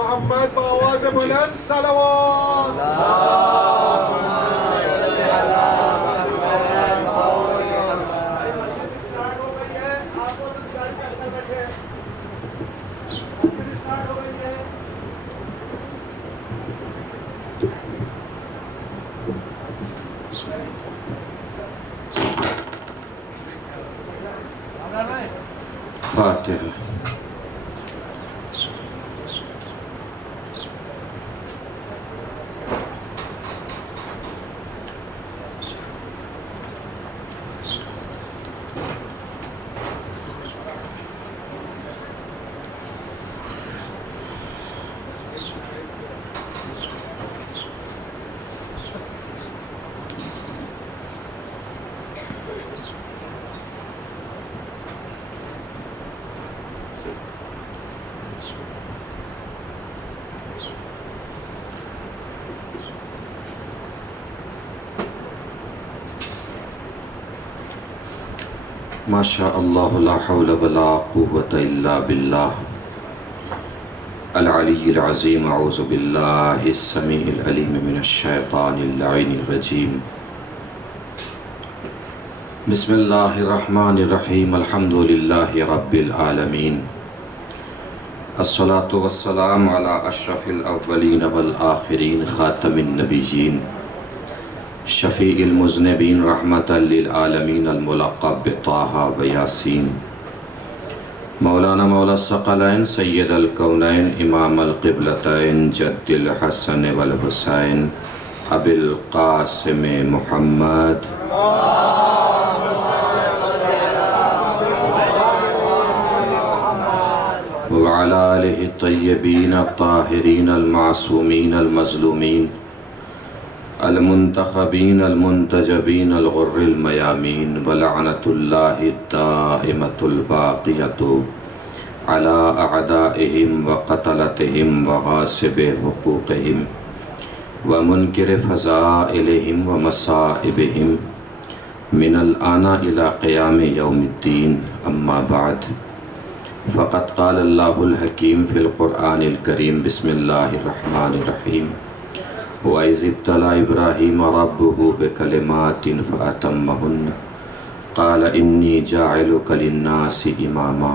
محمد بآواز بلند صلوات. فاتحہ. ما شاء اللہ لا حول ولا قوة الا باللہ العلی العظیم. اعوذ باللہ السمیع العلیم من الشیطان اللعین الرجیم. بسم اللہ الرحمن الرحیم. الحمد للہ رب العالمین. الصلاة والسلام علی اشرف الاولین والآخرین خاتم النبیین شفیع المذنبین رحمتا للعالمین الملقب بطٰہٰ و یاسین. مولانا مولا الثقلین سید الکونین امام القبلتین جد الحسن والحسین ابی القاسم محمد وعلی آلہ الطیبین الطاہرین المعصومین المظلومین المنتخبین المنتجبین الغر المیامین ولعنۃ اللہ الدائمۃ الباقیۃ علی اعدائہم وقتلتہم وغاصب حقوقہم ومنکر فضائلہم ومصائبہم من الآن الی قیام یوم الدین. اما بعد فقد قال اللہ الحکیم فی القرآن الکریم. بسم اللہ الرحمن الرحیم. وَإِذِ ابْتَلَىٰ إِبْرَاهِيمَ رَبُّهُ بِكَلِمَاتٍ فَأَتَمَّهُنَّ قَالَ إِنِّي جَاعِلُكَ لِلنَّاسِ إِمَامًا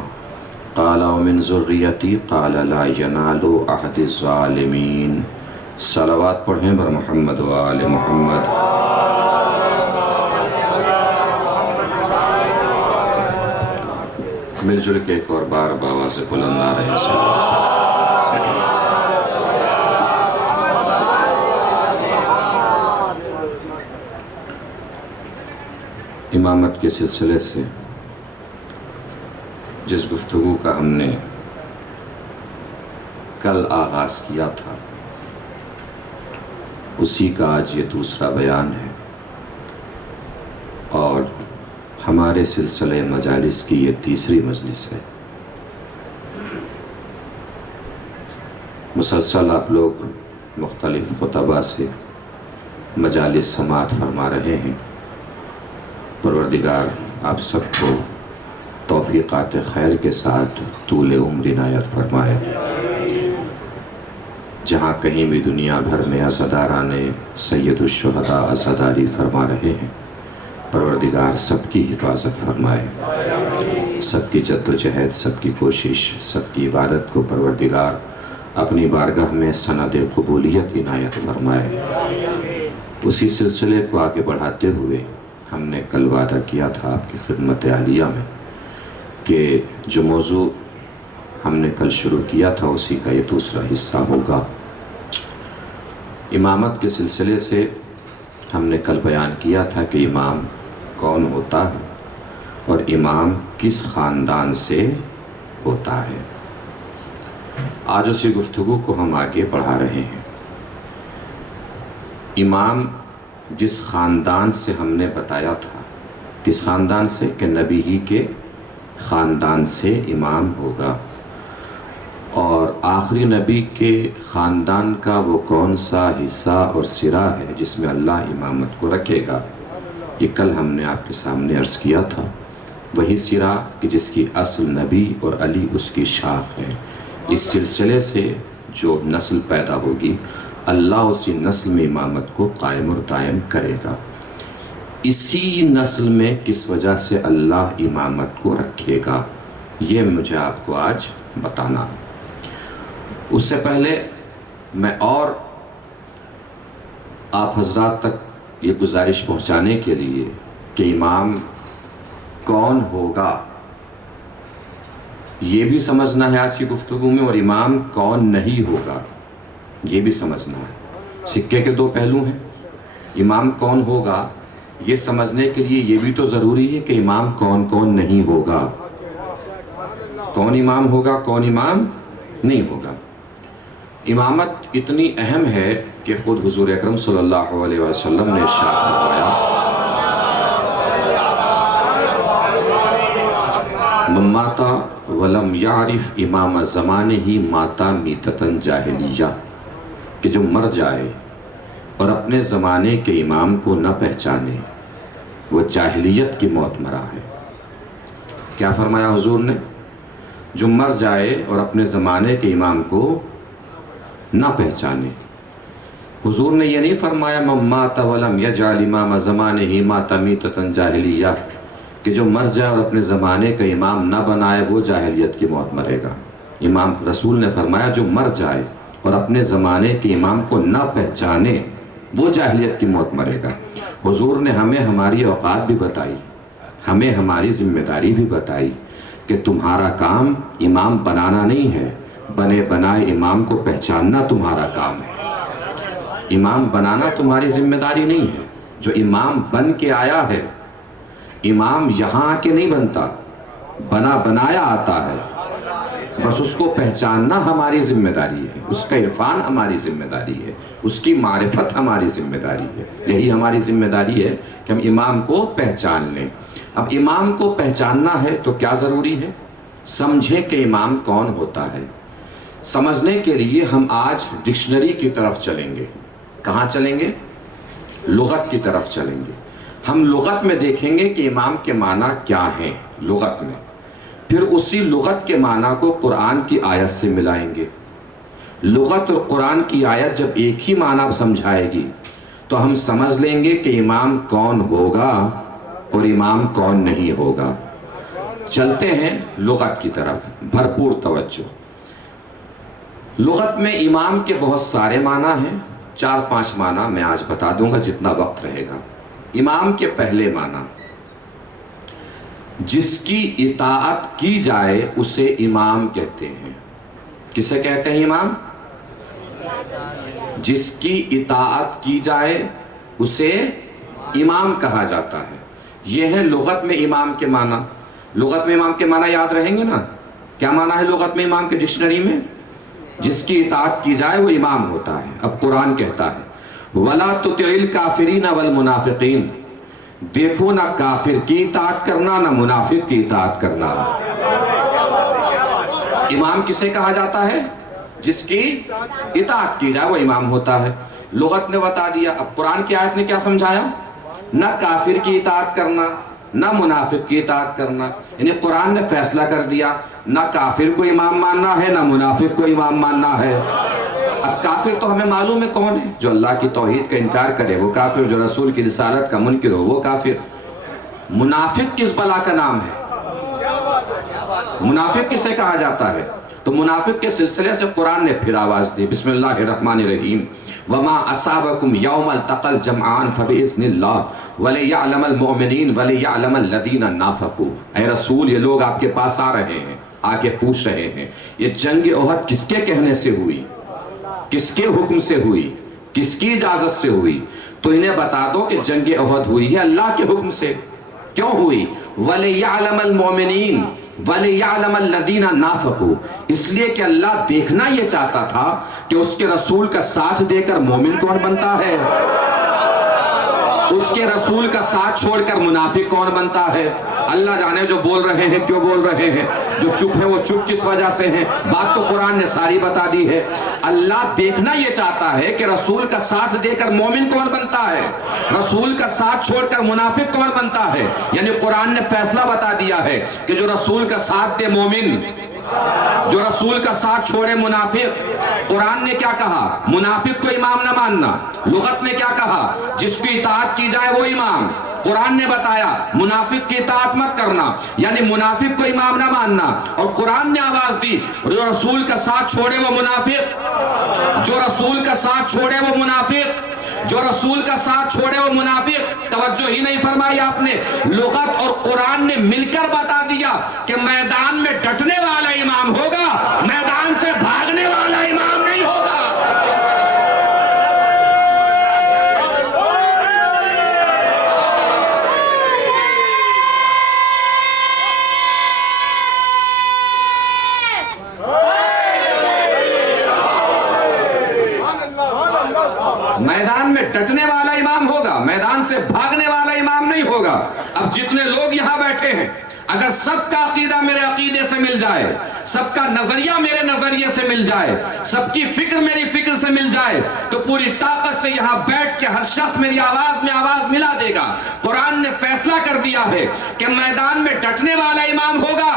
قَالَ وَمِنْ ذُرِّيَّتِي قَالَ لَا يَنَالُ عَهْدِ الظَّالِمِينَ. صلوات پڑھیں بر محمد و آل محمد. مل جل کے ایک اور بار بآواز بلند نعرہ صلوات. امامت کے سلسلے سے جس گفتگو کا ہم نے کل آغاز کیا تھا اسی کا آج یہ دوسرا بیان ہے اور ہمارے سلسلے مجالس کی یہ تیسری مجلس ہے. مسلسل آپ لوگ مختلف خطبہ سے مجالس سماعت فرما رہے ہیں. پروردگار آپ سب کو توفیقات خیر کے ساتھ طول عمر عنایت فرمائے. جہاں کہیں بھی دنیا بھر میں عزاداران سید الشہداء عزاداری فرما رہے ہیں پروردگار سب کی حفاظت فرمائے. سب کی جد و جہد، سب کی کوشش، سب کی عبادت کو پروردگار اپنی بارگاہ میں سند قبولیت عنایت فرمائے. اسی سلسلے کو آگے بڑھاتے ہوئے ہم نے کل وعدہ کیا تھا آپ کی خدمت عالیہ میں کہ جو موضوع ہم نے کل شروع کیا تھا اسی کا یہ دوسرا حصہ ہوگا. امامت کے سلسلے سے ہم نے کل بیان کیا تھا کہ امام کون ہوتا ہے اور امام کس خاندان سے ہوتا ہے. آج اسی گفتگو کو ہم آگے بڑھا رہے ہیں. امام جس خاندان سے ہم نے بتایا تھا، کس خاندان سے؟ کہ نبی ہی کے خاندان سے امام ہوگا. اور آخری نبی کے خاندان کا وہ کون سا حصہ اور سرا ہے جس میں اللہ امامت کو رکھے گا، یہ کل ہم نے آپ کے سامنے عرض کیا تھا. وہی سرا کہ جس کی اصل نبی اور علی اس کی شاخ ہے. اس سلسلے سے جو نسل پیدا ہوگی اللہ اسی نسل میں امامت کو قائم اور دائم کرے گا۔ اسی نسل میں کس وجہ سے اللہ امامت کو رکھے گا، یہ مجھے آپ کو آج بتانا۔ اس سے پہلے میں اور آپ حضرات تک یہ گزارش پہنچانے کے لیے کہ امام کون ہوگا یہ بھی سمجھنا ہے آج کی گفتگو میں، اور امام کون نہیں ہوگا یہ بھی سمجھنا ہے۔ سکے کے دو پہلو ہیں، امام کون ہوگا یہ سمجھنے کے لیے یہ بھی تو ضروری ہے کہ امام کون کون نہیں ہوگا، کون امام ہوگا کون امام نہیں ہوگا۔ امامت اتنی اہم ہے کہ خود حضور اکرم صلی اللہ علیہ وسلم نے ارشاد فرمایا، من مات ولم یعرف امام زمانہ ماتا میتتن جاہلیہ، کہ جو مر جائے اور اپنے زمانے کے امام کو نہ پہچانے وہ جاہلیت کی موت مرا ہے۔ کیا فرمایا حضور نے؟ جو مر جائے اور اپنے زمانے کے امام کو نہ پہچانے۔ حضور نے یہ نہیں فرمایا من مات ولم یجعل امام زمانہ مات میتتن جاہلیہ، کہ جو مر جائے اور اپنے زمانے کا امام نہ بنائے وہ جاہلیت کی موت مرے گا۔ امام رسول نے فرمایا جو مر جائے اور اپنے زمانے کے امام کو نہ پہچانے وہ جاہلیت کی موت مرے گا۔ حضور نے ہمیں ہماری اوقات بھی بتائی، ہمیں ہماری ذمہ داری بھی بتائی کہ تمہارا کام امام بنانا نہیں ہے، بنے بنائے امام کو پہچاننا تمہارا کام ہے۔ امام بنانا تمہاری ذمہ داری نہیں ہے۔ جو امام بن کے آیا ہے، امام یہاں آ کے نہیں بنتا، بنا بنایا آتا ہے، بس اس کو پہچاننا ہماری ذمہ داری ہے، اس کا عرفان ہماری ذمہ داری ہے، اس کی معرفت ہماری ذمہ داری ہے۔ یہی ہماری ذمہ داری ہے کہ ہم امام کو پہچان لیں۔ اب امام کو پہچاننا ہے تو کیا ضروری ہے؟ سمجھیں کہ امام کون ہوتا ہے۔ سمجھنے کے لیے ہم آج ڈکشنری کی طرف چلیں گے۔ کہاں چلیں گے؟ لغت کی طرف چلیں گے۔ ہم لغت میں دیکھیں گے کہ امام کے معنی کیا ہیں لغت میں، پھر اسی لغت کے معنی کو قرآن کی آیت سے ملائیں گے۔ لغت اور قرآن کی آیت جب ایک ہی معنی سمجھائے گی تو ہم سمجھ لیں گے کہ امام کون ہوگا اور امام کون نہیں ہوگا۔ چلتے ہیں لغت کی طرف، بھرپور توجہ۔ لغت میں امام کے بہت سارے معنی ہیں، 4-5 معنی میں آج بتا دوں گا جتنا وقت رہے گا۔ امام کے پہلے معنی، جس کی اطاعت کی جائے اسے امام کہتے ہیں۔ کسے کہتے ہیں امام؟ جس کی اطاعت کی جائے اسے امام کہا جاتا ہے۔ یہ ہے لغت میں امام کے معنی۔ لغت میں امام کے معنی یاد رہیں گے نا؟ کیا معنی ہے لغت میں امام کے ڈکشنری میں؟ جس کی اطاعت کی جائے وہ امام ہوتا ہے۔ اب قرآن کہتا ہے وَلَا تُطِعِ الْكَافِرِينَ وَالْمُنَافِقِينَ، دیکھو نہ کافر کی اطاعت کرنا نہ منافق کی اطاعت کرنا۔ امام کسے کہا جاتا ہے؟ جس کی اطاعت کی جائے وہ امام ہوتا ہے۔ لغت نے بتا دیا۔ اب قرآن کی آیت نے کیا سمجھایا؟ نہ کافر کی اطاعت کرنا نہ منافق کی اطاعت کرنا، یعنی قرآن نے فیصلہ کر دیا نہ کافر کو امام ماننا ہے نہ منافق کو امام ماننا ہے۔ اب کافر تو ہمیں معلوم ہے کون ہے، جو اللہ کی توحید کا انکار کرے وہ کافر، جو رسول کی رسالت کا منکر ہو وہ کافر۔ منافق کس بلا کا نام ہے؟ منافق کسے کہا جاتا ہے؟ تو منافق کے سلسلے سے قرآن نے پھر آواز دی، بسم اللہ الرحمن الرحیم، وَمَا أَصَابَكُمْ يَوْمَ الْتَقَى الْجَمْعَانِ فَبِإِذْنِ اللَّهِ وَلِيَعْلَمَ الْمُؤْمِنِينَ وَلِيَعْلَمَ الَّذِينَ نَافَقُوا۔ اے رسول، یہ لوگ آپ کے پاس آ رہے ہیں، آ کے پوچھ رہے ہیں یہ جنگ احد کس کے کہنے سے ہوئی، کس کے حکم سے ہوئی، کس کی اجازت سے ہوئی؟ تو انہیں بتا دو کہ جنگ احد ہوئی ہے اللہ کے حکم سے۔ کیوں ہوئی؟ وَلِيَعْلَمَ الْمُؤْمِنِينَ وَلِيَعْلَمَ الَّذِينَ نَافَقُوا، اس لیے کہ اللہ دیکھنا یہ چاہتا تھا کہ اس کے رسول کا ساتھ دے کر مومن کون بنتا ہے، اس کے رسول کا ساتھ چھوڑ کر منافق کون بنتا ہے۔ اللہ جانے جو بول رہے ہیں کیوں بول رہے ہیں، جو چپ ہیں وہ چپ کس وجہ سے ہیں، بات تو قرآن نے ساری بتا دی ہے۔ اللہ دیکھنا یہ چاہتا ہے کہ رسول کا ساتھ دے کر مومن کون بنتا ہے، رسول کا ساتھ چھوڑ کر منافق کون بنتا ہے۔ یعنی قرآن نے فیصلہ بتا دیا ہے کہ جو رسول کا ساتھ دے مومن، جو رسول کا ساتھ چھوڑے منافق۔ قرآن نے کیا کہا؟ منافق کو امام نہ ماننا۔ لغت میں کیا کہا؟ جس کی اطاعت کی جائے وہ امام۔ قرآن نے بتایا منافق کی اطاعت مت کرنا، یعنی منافق کو امام نہ ماننا۔ اور قرآن نے آواز دی جو رسول کا ساتھ چھوڑے وہ منافق، جو رسول کا ساتھ چھوڑے وہ منافق، جو رسول کا ساتھ چھوڑے وہ منافق۔ توجہ ہی نہیں فرمائی آپ نے۔ لغت اور قرآن نے مل کر بتا دیا کہ میدان میں ڈٹنے والا امام ہوگا، میدان سے بھاگنے والا امام نہیں ہوگا۔ میدان میں ڈٹنے والا امام ہوگا، میدان سے بھاگنے والا امام نہیں ہوگا۔ اب جتنے لوگ یہاں بیٹھے ہیں، اگر سب کا عقیدہ میرے عقیدے سے مل جائے، سب کا نظریہ میرے نظریے سے مل جائے، سب کی فکر میری فکر سے مل جائے، تو پوری طاقت سے یہاں بیٹھ کے ہر شخص میری آواز میں آواز ملا دے گا۔ قرآن نے فیصلہ کر دیا ہے کہ میدان میں ڈٹنے والا امام ہوگا،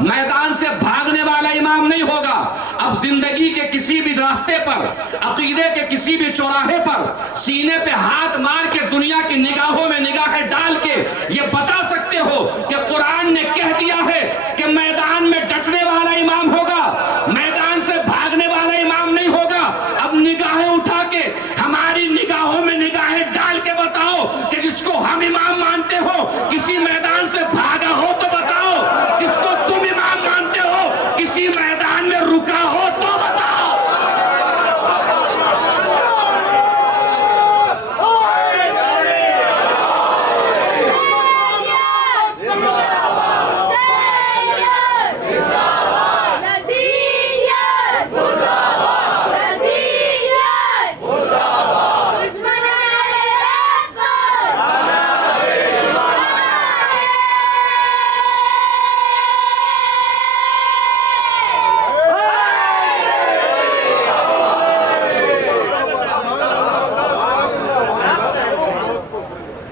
میدان سے بھاگنے والا امام نہیں ہوگا۔ اب زندگی کے کسی بھی راستے پر، عقیدے کے کسی بھی چوراہے پر سینے پہ ہاتھ مار کے دنیا کی نگاہوں میں نگاہیں ڈال کے یہ بتا سکتے ہو کہ قرآن نے کہہ دیا ہے کہ میدان میں ڈٹنے والا امام ہوگا، میدان سے بھاگنے والا امام نہیں ہوگا۔ اب نگاہیں اٹھا کے ہماری نگاہوں میں نگاہیں ڈال کے بتاؤ کہ جس کو ہم امام مانتے ہو کسی میدان سے بھاگا ہو تو بتاؤ، جس کو تم امام مانتے ہو کسی میدان میں رکا ہو تو بتاؤ۔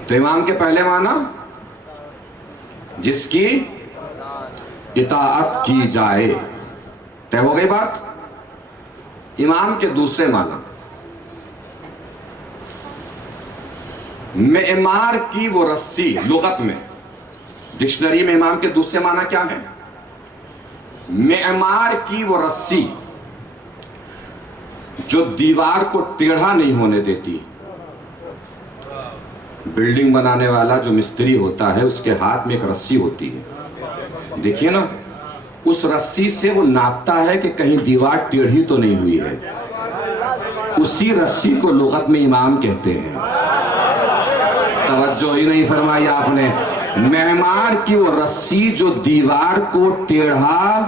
تو امام کے پہلے معنی جس کی اطاعت کی جائے، طے ہو گئی بات۔ امام کے دوسرے معنی معمار کی وہ رسی، لغت میں ڈکشنری میں امام کے دوسرے معنی کیا ہے؟ معمار کی وہ رسی جو دیوار کو ٹیڑھا نہیں ہونے دیتی۔ بلڈنگ بنانے والا جو مستری ہوتا ہے اس کے ہاتھ میں ایک رسی ہوتی ہے، دیکھیے نا، اس رسی سے وہ ناپتا ہے کہ کہیں دیوار ٹیڑھی تو نہیں ہوئی ہے۔ اسی رسی کو لغت میں امام کہتے ہیں۔ توجہ ہی نہیں فرمائی آپ نے۔ معمار کی وہ رسی جو دیوار کو ٹیڑھا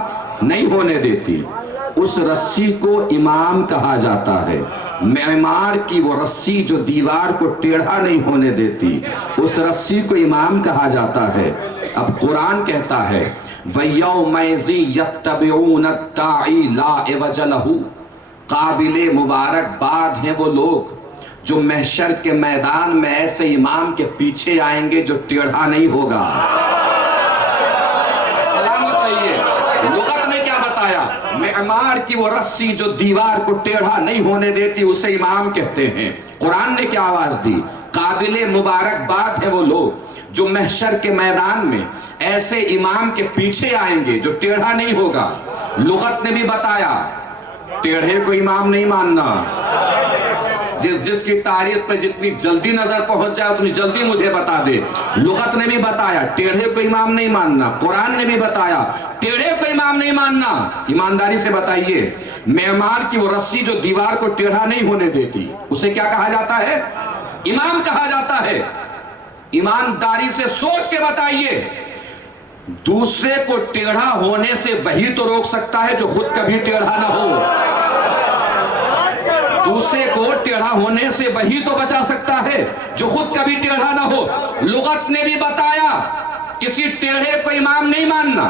نہیں ہونے دیتی، اس رسی کو امام کہا جاتا ہے۔ معمار کی وہ رسی جو دیوار کو ٹیڑھا نہیں ہونے دیتی، اس رسی کو امام کہا جاتا ہے۔ اب قرآن کہتا ہے وَيَوْمَئِذٍ يَتَّبِعُونَ الدَّاعِي لَا عِوَجَ لَهُ، قابل مبارکباد ہیں وہ لوگ جو محشر کے میدان میں ایسے امام کے پیچھے آئیں گے جو ٹیڑھا نہیں ہوگا۔ سلامت رہیے۔ لغت نے کیا بتایا؟ معمار کی وہ رسی جو دیوار کو ٹیڑھا نہیں ہونے دیتی اسے امام کہتے ہیں۔ قرآن نے کیا آواز دی؟ قابل مبارکباد ہیں وہ لوگ جو محشر کے میدان میں ایسے امام کے پیچھے آئیں گے جو ٹیڑھا نہیں ہوگا۔ لغت نے بھی بتایا ٹیڑھے کو امام نہیں ماننا۔ جس کی تاریخ پہ جتنی جلدی نظر پہنچ جائے اتنی جلدی مجھے بتا دے۔ لغت نے بھی بتایا ٹیڑھے کو امام نہیں ماننا، قرآن نے بھی بتایا ٹیڑھے کو امام نہیں ماننا۔ ایمانداری سے بتائیے، معمار کی وہ رسی جو دیوار کو ٹیڑھا نہیں ہونے دیتی اسے کیا کہا جاتا ہے؟ امام کہا جاتا ہے۔ ایمانداری سے سوچ کے بتائیے، دوسرے کو ٹیڑھا ہونے سے وہی تو روک سکتا ہے جو خود کبھی ٹیڑھا نہ ہو۔ دوسرے کو ٹیڑھا ہونے سے وہی تو بچا سکتا ہے جو خود کبھی ٹیڑھا نہ ہو۔ لغت نے بھی بتایا کسی ٹیڑھے کو امام نہیں ماننا۔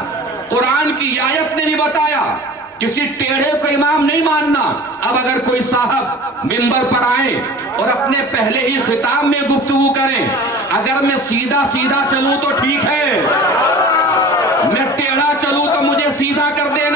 قرآن کی آیت نے بھی بتایا کسی ٹیڑھے کو امام نہیں ماننا۔ اب اگر کوئی صاحب منبر پر آئیں اور اپنے پہلے ہی خطاب میں گفتگو کریں، اگر میں سیدھا سیدھا چلوں تو ٹھیک ہے، میں ٹیڑھا چلوں تو مجھے سیدھا کر دینا۔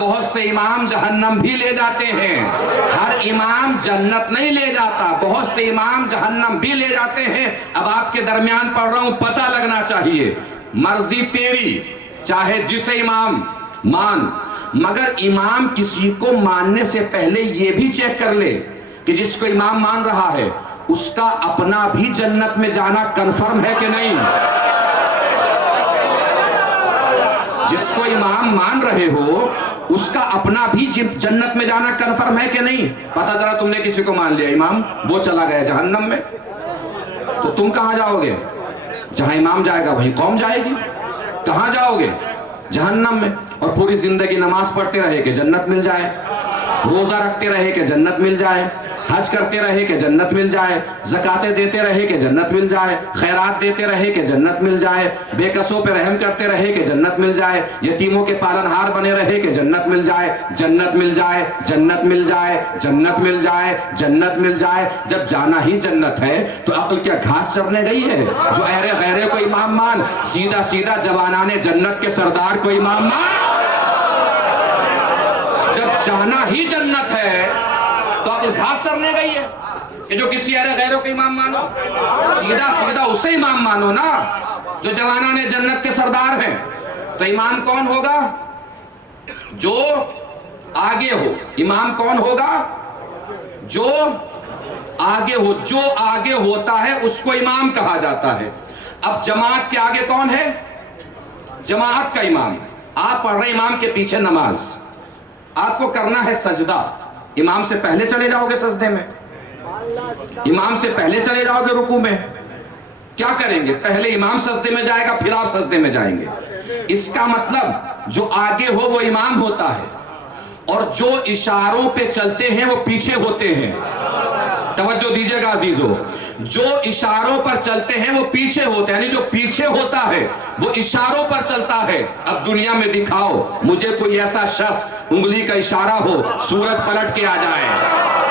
بہت سے امام جہنم بھی لے جاتے ہیں۔ ہر امام جنت نہیں لے جاتا، بہت سے امام جہنم بھی لے جاتے ہیں۔ اب آپ کے درمیان پڑھ رہا ہوں، پتہ لگنا چاہیے، مرضی تیری، چاہے جسے امام مان، مگر امام کسی کو ماننے سے پہلے یہ بھی چیک کر لے کہ جس کو امام مان رہا ہے اس کا اپنا بھی جنت میں جانا کنفرم ہے کہ نہیں۔ جس کو امام مان رہے ہو اس کا اپنا بھی جنت میں جانا کنفرم ہے کہ نہیں۔ پتہ ذرا تم نے کسی کو مان لیا امام، وہ چلا گیا جہنم میں، تو تم کہاں جاؤ گے؟ جہاں امام جائے گا وہیں قوم جائے گی۔ کہاں جاؤ گے؟ جہنم میں۔ اور پوری زندگی نماز پڑھتے رہے کہ جنت مل جائے، روزہ رکھتے رہے کہ جنت مل جائے، حج کرتے رہے کہ جنت مل جائے، زکاتیں دیتے رہے کہ جنت مل جائے، خیرات دیتے رہے کہ جنت مل جائے، بے کسوں پہ رحم کرتے رہے کہ جنت مل جائے، یتیموں کے پالنہار بنے رہے کہ جنت مل جائے، جنت مل جائے، جنت مل جائے، جنت مل جائے، جنت مل جائے۔ جب جانا ہی جنت ہے تو عقل کیا گھاس چرنے گئی ہے؟ جو ایرے غیرے کو امام مان، سیدھا سیدھا جوانان جنت کے سردار کو امام مان۔ جب جانا ہی جنت ہے تو آپ اس گھاس چرنے گئی ہے کہ جو کسی ایرے غیروں کو امام مانو، سیدھا سیدھا اسے امام مانو نا جو جوانان جنت کے سردار ہیں۔ تو امام کون ہوگا؟ جو آگے ہو۔ امام کون ہوگا؟ جو آگے ہو۔ جو آگے ہوتا ہے اس کو امام کہا جاتا ہے۔ اب جماعت کے آگے کون ہے؟ جماعت کا امام۔ آپ پڑھ رہے امام کے پیچھے نماز، آپ کو کرنا ہے سجدہ، امام سے پہلے چلے جاؤ گے سجدے میں؟ امام سے پہلے چلے جاؤ گے رکوع میں؟ کیا کریں گے؟ پہلے امام سجدے میں جائے گا پھر آپ سجدے میں جائیں گے۔ اس کا مطلب جو آگے ہو وہ امام ہوتا ہے، اور جو اشاروں پہ چلتے ہیں وہ پیچھے ہوتے ہیں۔ توجہ دیجئے گا عزیزو، جو اشاروں پر چلتے ہیں وہ پیچھے ہوتے ہیں، یعنی جو پیچھے ہوتا ہے وہ اشاروں پر چلتا ہے۔ اب دنیا میں دکھاؤ مجھے کوئی ایسا شخص انگلی کا اشارہ ہو سورج پلٹ کے آ جائے،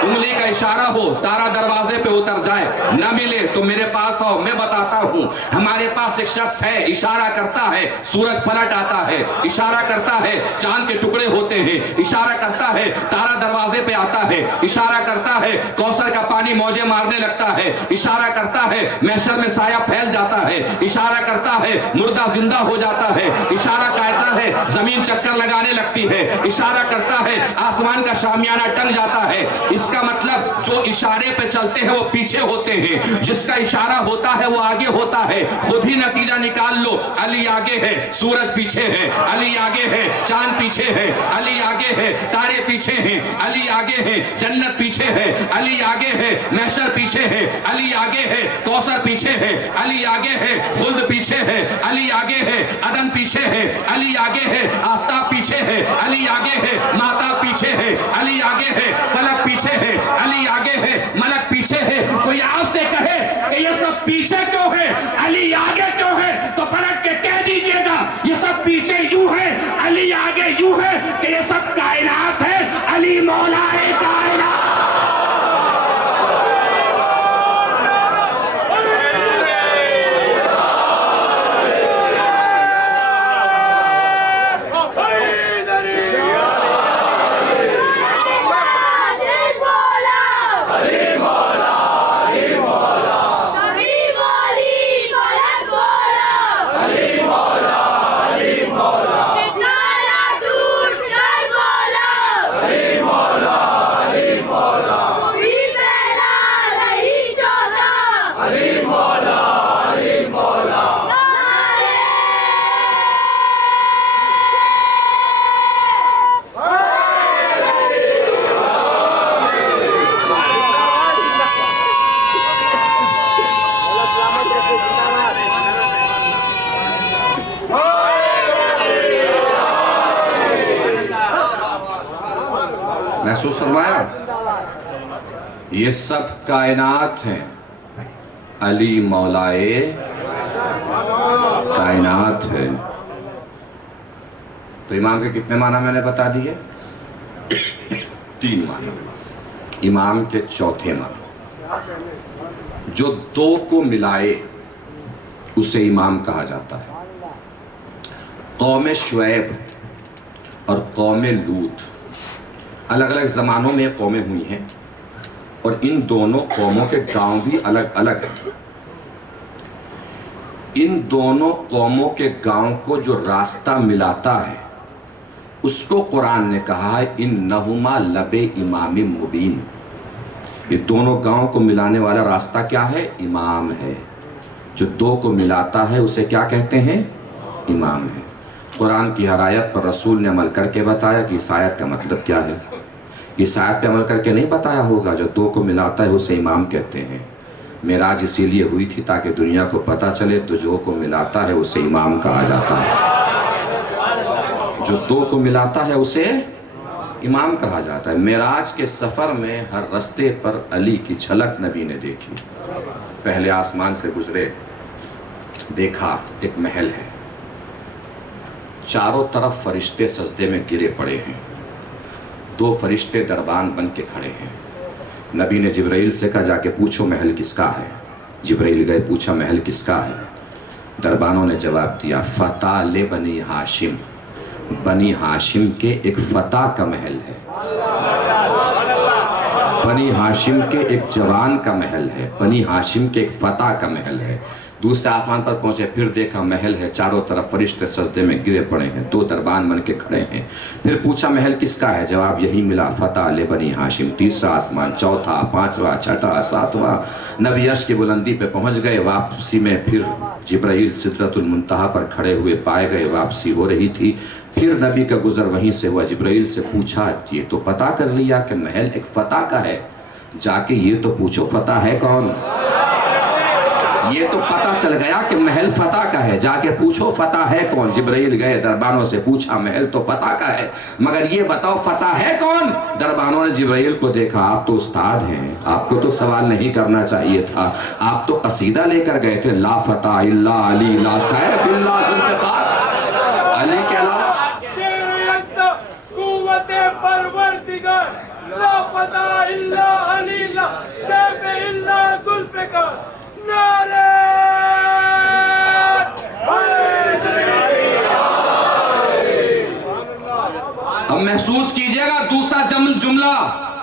انگلی کا اشارہ ہو تارا دروازے پہ اتر جائے، نہ ملے تو میرے پاس آؤ، میں بتاتا ہوں۔ ہمارے پاس ایک شخص ہے، اشارہ کرتا ہے سورج پلٹ آتا ہے، اشارہ کرتا ہے چاند کے ٹکڑے ہوتے ہیں، اشارہ کرتا ہے تارا دروازے پہ آتا ہے، اشارہ کرتا ہے کوثر کا پانی موجیں مارنے لگتا ہے، اشارہ کرتا ہے محشر میں سایہ پھیل جاتا ہے، اشارہ کرتا ہے مردہ زندہ ہو جاتا ہے، اشارہ کرتا ہے زمین چکر لگانے لگتی ہے، اشارہ کرتا ہے آسمان کا شامیانہ ٹنگ جاتا ہے۔ اس کا مطلب جو اشارے پہ چلتے ہیں وہ پیچھے ہوتے ہیں، جس کا اشارہ ہوتا ہے وہ آگے ہوتا ہے۔ خود ہی نتیجہ نکال لو، علی آگے ہے، سورج پیچھے ہے، علی آگے ہے، چاند پیچھے ہے، علی آگے ہے، تارے پیچھے ہیں، علی آگے ہے، جنت پیچھے ہے، علی آگے ہے، محشر پیچھے ہے، علی آگے ہے، کوثر پیچھے ہے، علی آگے ہے، خلد پیچھے ہے، علی آگے ہے، عدن پیچھے ہے، علی آگے ہے، آفتاب پیچھے ہے، علی آگے ہے، مہتاب پیچھے ہے، علی آگے ہے، فلک پیچھے ہے، علی آگے ہے، ملک پیچھے ہے۔ کوئی آپ سے کہے کہ یہ سب پیچھے کیوں ہے، علی آگے کیوں ہے، تو پلٹ کے کہہ دیجئے گا یہ سب پیچھے یوں ہے، علی آگے یوں ہے کہ یہ سب کائنات ہے، علی مولا کائنات۔ محسوس فرمایا؟ یہ سب کائنات ہیں، علی مولائے کائنات ہے۔ تو امام کے کتنے معنی میں نے بتا دیے؟ 3 معنی۔ امام کے چوتھے معنی، جو 2 کو ملائے اسے امام کہا جاتا ہے۔ قوم شعیب اور قوم لوط، الگ الگ زمانوں میں قومیں ہوئی ہیں اور ان دونوں قوموں کے گاؤں بھی الگ الگ ہیں۔ ان دونوں قوموں کے گاؤں کو جو راستہ ملاتا ہے اس کو قرآن نے کہا ہے انہما لب امام مبین۔ یہ دونوں گاؤں کو ملانے والا راستہ کیا ہے؟ امام ہے۔ جو دو کو ملاتا ہے اسے کیا کہتے ہیں؟ امام ہے۔ قرآن کی ہر آیت پر رسول نے عمل کر کے بتایا کہ اس آیت کا مطلب کیا ہے۔ اس آیت پہ عمل کر کے نہیں بتایا ہوگا، جو دو کو ملاتا ہے اسے امام کہتے ہیں۔ معراج اسی لیے ہوئی تھی تاکہ دنیا کو پتہ چلے تو جو کو ملاتا ہے اسے امام کہا جاتا ہے، جو دو کو ملاتا ہے اسے امام کہا جاتا ہے۔ معراج کے سفر میں ہر رستے پر علی کی جھلک نبی نے دیکھی۔ پہلے آسمان سے گزرے، دیکھا ایک محل ہے، چاروں طرف فرشتے سجدے میں گرے پڑے ہیں، دو فرشتے دربان بن کے کھڑے ہیں۔ نبی نے جبرائیل سے کہا جا کے پوچھو محل کس کا ہے۔ جبرائیل گئے، پوچھا محل کس کا ہے۔ دربانوں نے جواب دیا فتح لے بنی ہاشم، بنی ہاشم کے ایک فتح کا محل ہے، بنی ہاشم کے ایک جوان کا محل ہے، بنی ہاشم کے ایک فتح کا محل ہے۔ دوسرے آسمان پر پہنچے، پھر دیکھا محل ہے، چاروں طرف فرشتے سجدے میں گرے پڑے ہیں، دو دربان بن کے کھڑے ہیں۔ پھر پوچھا محل کس کا ہے، جواب یہی ملا فتح لے بنی ہاشم۔ تیسرا آسمان، چوتھا، پانچواں، چھٹا، ساتواں، نبی عرش کی بلندی پہ پہنچ گئے۔ واپسی میں پھر جبرائیل سدرۃ المنتہا پر کھڑے ہوئے پائے گئے، واپسی ہو رہی تھی، پھر نبی کا گزر وہیں سے ہوا۔ جبرائیل سے پوچھا یہ تو پتہ کر لیا کہ محل ایک فتح کا ہے، جا کے یہ تو پوچھو فتح ہے کون۔ یہ تو پتہ چل گیا کہ محل فتح کا ہے، جا کے پوچھو فتح ہے کون۔ جبرائیل گئے، دربانوں سے پوچھا محل تو فتح کا ہے، مگر یہ بتاؤ فتح ہے کون۔ دربانوں نے جبرائیل کو دیکھا، آپ تو استاد ہیں، آپ کو تو سوال نہیں کرنا چاہیے تھا، آپ تو قصیدہ لے کر گئے تھے، لا فتح الا علی لا سیف الا ذوالفقار۔ علی کے علاوہ لا فتح الا علی لا سیف الا ذوالفقار۔ نعرہ اب محسوس کیجئے گا دوسرا جملہ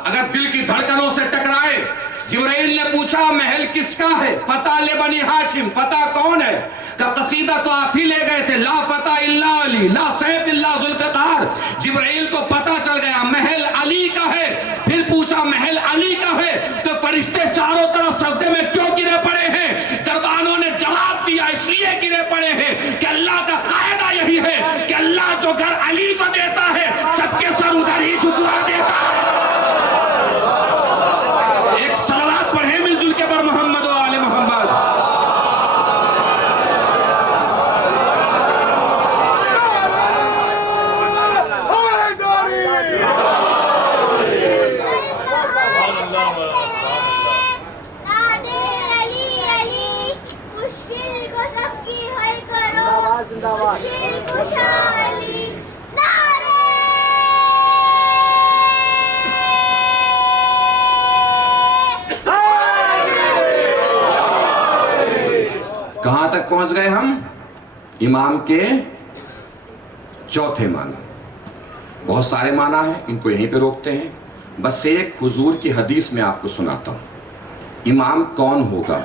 اگر دل کی دھڑکنوں سے ٹکرائے۔ جبرائیل نے پوچھا محل کس کا ہے، فتح لے بنی ہاشم، فتح کون ہے؟ کہ قصیدہ تو آپ ہی لے گئے تھے، لا فتح الا علی لا سیف الا ذوالفقار۔ جبرائیل کو پتہ چل گیا محل علی کا ہے۔ پھر پوچھا محل علی کا ہے تو فرشتے چاروں طرف سجدے میں کیوں گرے پڑے ہیں؟ دربانوں نے جواب دیا اس لیے گرے پڑے ہیں کہ اللہ کا قاعدہ یہی ہے کہ اللہ جو گھر علی کو دیتا ہے سب کے سر ادھر ہی جھکوا دیتا ہے۔ ایک صلوات پڑھیں مل جل کے بر محمد و آل محمد۔ کہاں تک پہنچ گئے ہم؟ امام کے چوتھے معنی۔ بہت سارے معنی ہیں، ان کو یہیں پہ روکتے ہیں، بس ایک حضور کی حدیث میں آپ کو سناتا ہوں۔ امام کون ہوگا؟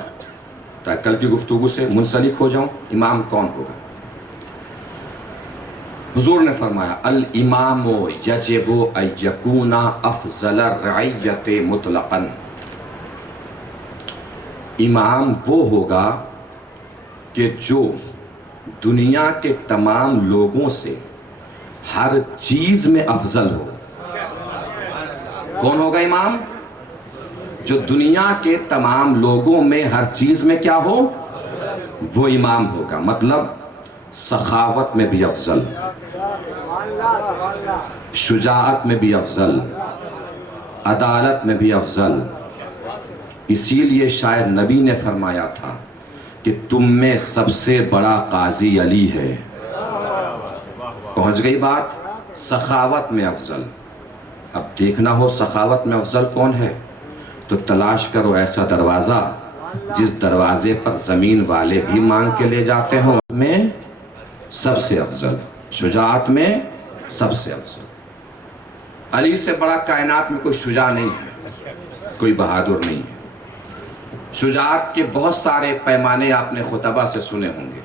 تاکہ کل کی گفتگو سے منسلک ہو جاؤں۔ امام کون ہوگا؟ حضور نے فرمایا الامام یجب ان یکون افضل الرعیت مطلقا۔ امام وہ ہوگا کہ جو دنیا کے تمام لوگوں سے ہر چیز میں افضل ہو۔ کون ہوگا امام؟ جو دنیا کے تمام لوگوں میں ہر چیز میں کیا ہو، وہ امام ہوگا۔ مطلب سخاوت میں بھی افضل، شجاعت میں بھی افضل، عدالت میں بھی افضل۔ اسی لیے شاید نبی نے فرمایا تھا کہ تم میں سب سے بڑا قاضی علی ہے۔ پہنچ گئی بات؟ سخاوت میں افضل۔ اب دیکھنا ہو سخاوت میں افضل کون ہے تو تلاش کرو ایسا دروازہ جس دروازے پر زمین والے بھی مانگ کے لے جاتے ہوں۔ میں سب سے افضل، شجاعت میں سب سے افضل۔ علی سے بڑا کائنات میں کوئی شجاع نہیں ہے، کوئی بہادر نہیں ہے۔ شجاعت کے بہت سارے پیمانے آپ نے خطبہ سے سنے ہوں گے،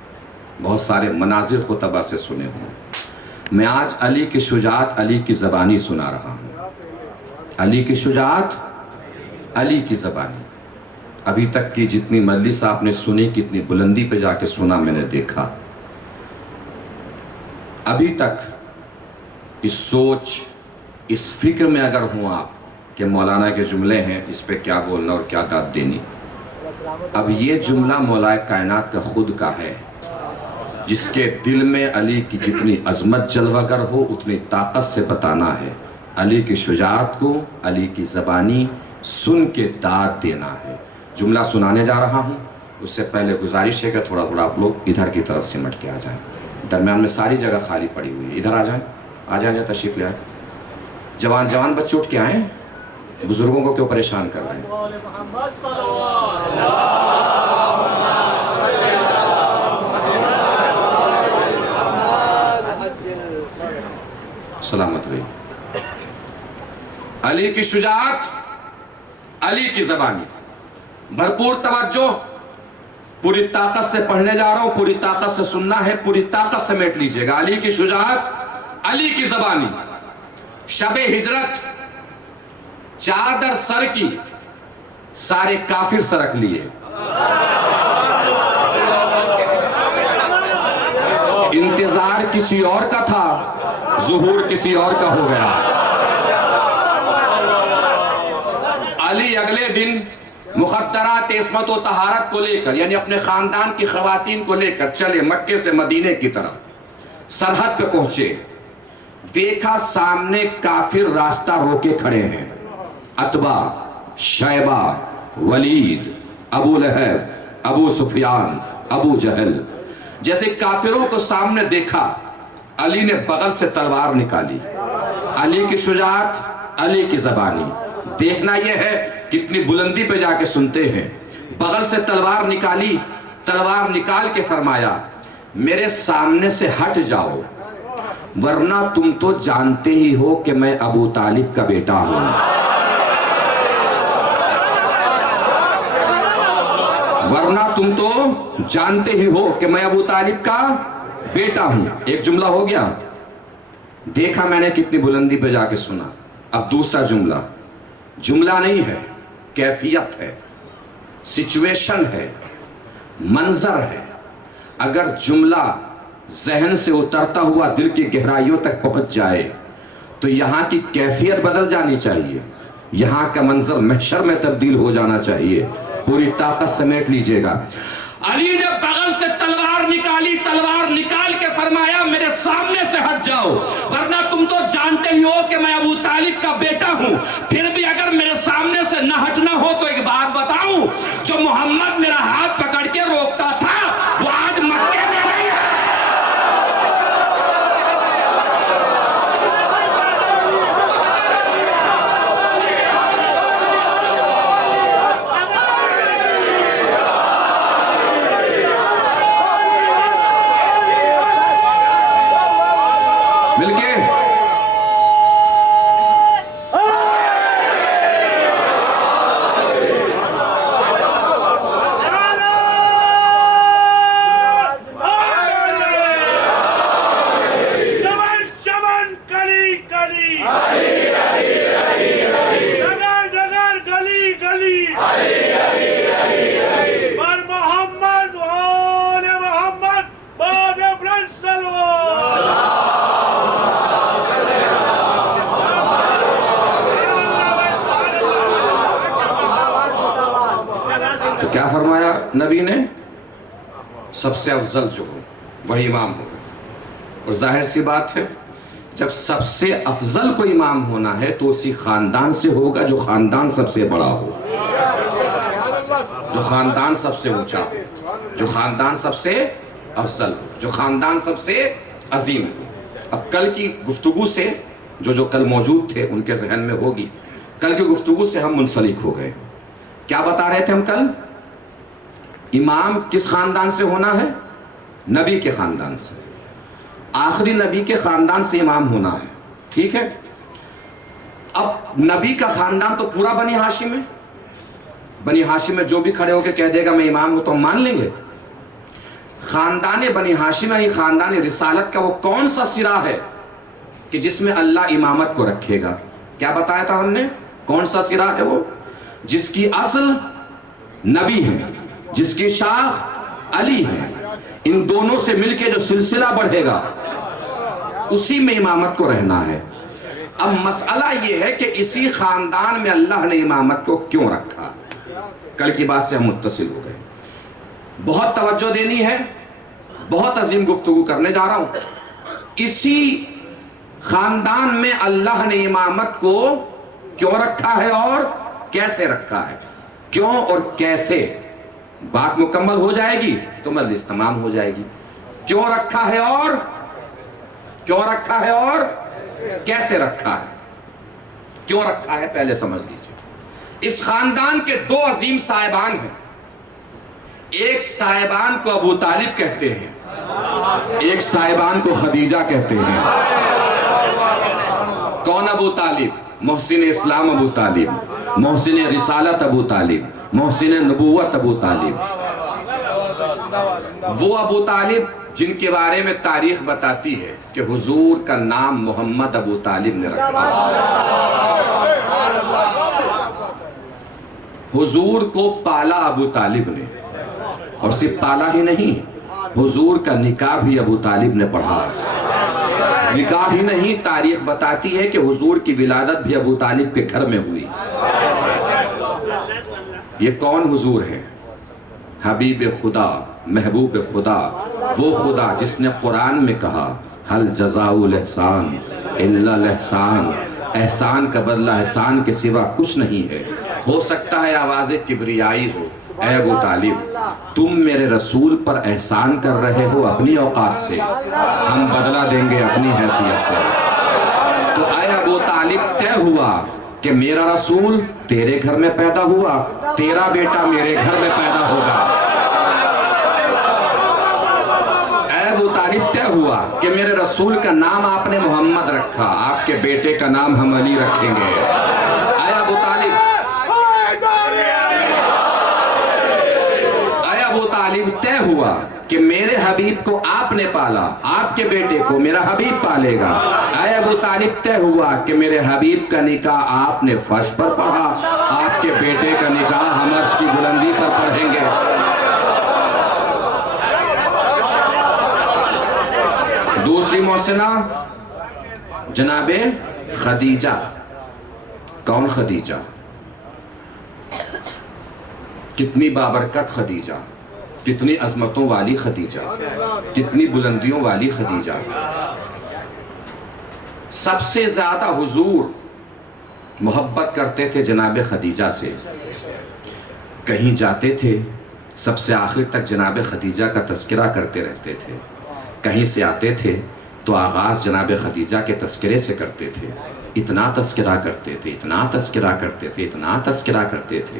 بہت سارے مناظر خطبہ سے سنے ہوں گے۔ میں آج علی کی شجاعت علی کی زبانی سنا رہا ہوں، علی کی شجاعت علی کی زبانی۔ ابھی تک کی جتنی مجلس آپ نے سنی، کتنی بلندی پہ جا کے سنا میں نے دیکھا۔ ابھی تک اس سوچ، اس فکر میں اگر ہوں آپ کہ مولانا کے جملے ہیں، اس پہ کیا بولنا اور کیا داد دینی، اب یہ جملہ مولا کائنات کا خود کا ہے، جس کے دل میں علی کی جتنی عظمت جلوہ گر ہو اتنی طاقت سے بتانا ہے، علی کی شجاعت کو علی کی زبانی سن کے داد دینا ہے۔ جملہ سنانے جا رہا ہوں، اس سے پہلے گزارش ہے کہ تھوڑا تھوڑا آپ لوگ ادھر کی طرف سمٹ کے آ جائیں، درمیان میں ساری جگہ خالی پڑی ہوئی ہے، ادھر آ جائیں تشریف لے آئیں۔ جوان بچے اٹھ کے آئیں، بزرگوں کو کیوں پریشان کر رہے ہیں؟ سلامت رہی۔ علی کی شجاعت علی کی زبانی، بھرپور توجہ، پوری طاقت سے پڑھنے جا رہا ہوں، پوری طاقت سے سننا ہے، پوری طاقت سے میٹ لیجئے گا۔ علی کی شجاعت علی کی زبانی۔ شب ہجرت چادر سر کی، سارے کافر سرک لیے، انتظار کسی اور کا تھا، ظہور کسی اور کا ہو گیا۔ علی اگلے دن مخدرات عصمت و طہارت کو لے کر، یعنی اپنے خاندان کی خواتین کو لے کر چلے مکے سے مدینے کی طرف۔ سرحد پہ پہنچے، دیکھا سامنے کافر راستہ روکے کھڑے ہیں، عتبہ، شیبہ، ولید، ابو لہب، ابو سفیان، ابو جہل۔ جیسے کافروں کو سامنے دیکھا، علی نے بغل سے تلوار نکالی۔ علی کی شجاعت علی کی زبانی۔ دیکھنا یہ ہے کتنی بلندی پہ جا کے سنتے ہیں۔ بغل سے تلوار نکالی، تلوار نکال کے فرمایا میرے سامنے سے ہٹ جاؤ، ورنہ تم تو جانتے ہی ہو کہ میں ابو طالب کا بیٹا ہوں۔ ورنہ تم تو جانتے ہی ہو کہ میں ابو طالب کا بیٹا ہوں۔ ایک جملہ ہو گیا، دیکھا میں نے کتنی بلندی پہ جا کے سنا۔ اب دوسرا جملہ، جملہ نہیں ہے، کیفیت ہے، سچویشن ہے، منظر ہے۔ اگر جملہ ذہن سے اترتا ہوا دل کی گہرائیوں تک پہنچ جائے تو یہاں کی کیفیت بدل جانی چاہیے، یہاں کا منظر محشر میں تبدیل ہو جانا چاہیے۔ پوری طاقت سمیٹ لیجئے گا۔ علی نے بغل سے تلوار نکالی، تلوار نکال کے فرمایا میرے سامنے سے ہٹ جاؤ، ورنہ تم تو جانتے ہی ہو کہ میں ابو طالب کا بیٹا ہوں۔ پھر بھی اگر میرے سامنے سے نہ ہٹنا ہو تو ایک بات بتاؤں، جو محمد میرا ہاتھ پکڑ کے روکتا تھا وہ آج مکے میں نہیں ہے۔ مل کے کیا فرمایا نبی نے؟ سب سے افضل جو ہو وہی امام ہوگا۔ اور ظاہر سی بات ہے جب سب سے افضل کو امام ہونا ہے تو اسی خاندان سے ہوگا جو خاندان سب سے بڑا ہو، جو خاندان سب سے اونچا ہو، جو خاندان سب سے افضل ہو، جو خاندان سب سے عظیم ہو۔ اب کل کی گفتگو سے جو کل موجود تھے ان کے ذہن میں ہوگی، کل کی گفتگو سے ہم منسلک ہو گئے۔ کیا بتا رہے تھے ہم کل؟ امام کس خاندان سے ہونا ہے؟ نبی کے خاندان سے۔ آخری نبی کے خاندان سے امام ہونا ہے، ٹھیک ہے؟ اب نبی کا خاندان تو پورا بنی ہاشم ہے، بنی ہاشم میں جو بھی کھڑے ہو کے کہہ دے گا میں امام ہوں تو ہم مان لیں گے؟ خاندان بنی ہاشم یعنی خاندان رسالت کا وہ کون سا سرا ہے کہ جس میں اللہ امامت کو رکھے گا؟ کیا بتایا تھا ہم نے؟ کون سا سرا ہے وہ؟ جس کی اصل نبی ہے، جس کی شاخ علی ہے، ان دونوں سے مل کے جو سلسلہ بڑھے گا اسی میں امامت کو رہنا ہے۔ اب مسئلہ یہ ہے کہ اسی خاندان میں اللہ نے امامت کو کیوں رکھا؟ کل کی بات سے ہم متصل ہو گئے۔ بہت توجہ دینی ہے، بہت عظیم گفتگو کرنے جا رہا ہوں۔ اسی خاندان میں اللہ نے امامت کو کیوں رکھا ہے اور کیسے رکھا ہے؟ کیوں اور کیسے؟ بات مکمل ہو جائے گی تو مجلس تمام ہو جائے گی۔ کیوں رکھا ہے اور کیوں رکھا ہے اور کیسے رکھا ہے؟ کیوں رکھا ہے پہلے سمجھ لیجیے۔ اس خاندان کے دو عظیم صاحبان ہیں۔ ایک صاحبان کو ابو طالب کہتے ہیں، ایک صاحبان کو خدیجہ کہتے ہیں۔ کون ابو طالب؟ محسن اسلام ابو طالب، محسن رسالت ابو طالب، محسن نبوت ابو طالب۔ وہ ابو طالب جن کے بارے میں تاریخ بتاتی ہے کہ حضور کا نام محمد ابو طالب نے رکھا۔ حضور کو پالا ابو طالب نے، اور صرف پالا ہی نہیں، حضور کا نکاح بھی ابو طالب نے پڑھا۔ نکاح ہی نہیں، تاریخ بتاتی ہے کہ حضور کی ولادت بھی ابو طالب کے گھر میں ہوئی۔ یہ کون حضور ہے؟ حبیب خدا، محبوب خدا، وہ خدا جس نے قرآن میں کہا حل جزاء الاحسان الا الاحسان، احسان کا بدلہ احسان کے سوا کچھ نہیں ہے۔ ہو سکتا ہے آواز کبریائی ہو، اے ابو طالب تم میرے رسول پر احسان کر رہے ہو اپنی اوقات سے، ہم بدلہ دیں گے اپنی حیثیت سے۔ تو اے ابو طالب طے ہوا کہ میرا رسول تیرے گھر میں پیدا ہوا، تیرا بیٹا میرے گھر میں پیدا ہوگا۔ اے ابو طالب طے ہوا کہ میرے رسول کا نام آپ نے محمد رکھا، آپ کے بیٹے کا نام ہم علی رکھیں گے۔ اے ابو طالب طے ہوا کہ میرے حبیب کو آپ نے پالا، آپ کے بیٹے کو میرا حبیب پالے گا۔ اے ابو طالب طے ہوا کہ میرے حبیب کا نکاح آپ نے فرش پر پڑھا، آپ کے بیٹے کا نکاح ہم عرش کی بلندی پر پڑھیں گے۔ دوسری محسنہ جناب خدیجہ۔ کون خدیجہ؟ کتنی بابرکت خدیجہ، کتنی عظمتوں والی خدیجہ، کتنی بلندیوں والی خدیجہ۔ سب سے زیادہ حضور محبت کرتے تھے جناب خدیجہ سے۔ کہیں جاتے تھے سب سے آخر تک جناب خدیجہ کا تذکرہ کرتے رہتے تھے، کہیں سے آتے تھے تو آغاز جناب خدیجہ کے تذکرے سے کرتے تھے۔ اتنا تذکرہ کرتے تھے، اتنا تذکرہ کرتے تھے، اتنا تذکرہ کرتے تھے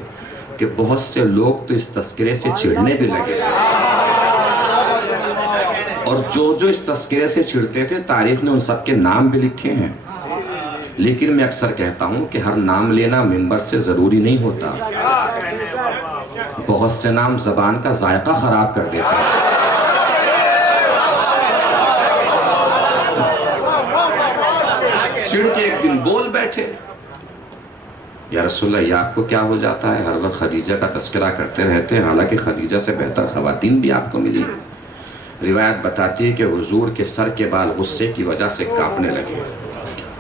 کہ بہت سے لوگ تو اس تذکرے سے چڑھنے بھی لگے تھے، اور جو اس تذکرے سے چڑھتے تھے تاریخ نے ان سب کے نام بھی لکھے ہیں۔ لیکن میں اکثر کہتا ہوں کہ ہر نام لینا منبر سے ضروری نہیں ہوتا، بہت سے نام زبان کا ذائقہ خراب کر دیتے ہیں۔ چڑھ کے ایک دن بول بیٹھے، یا رسول اللہ یہ آپ کو کیا ہو جاتا ہے؟ ہر وقت خدیجہ کا تذکرہ کرتے رہتے ہیں، حالانکہ خدیجہ سے بہتر خواتین بھی آپ کو ملی۔ روایت بتاتی ہے کہ حضور کے سر کے بال غصے کی وجہ سے کانپنے لگے۔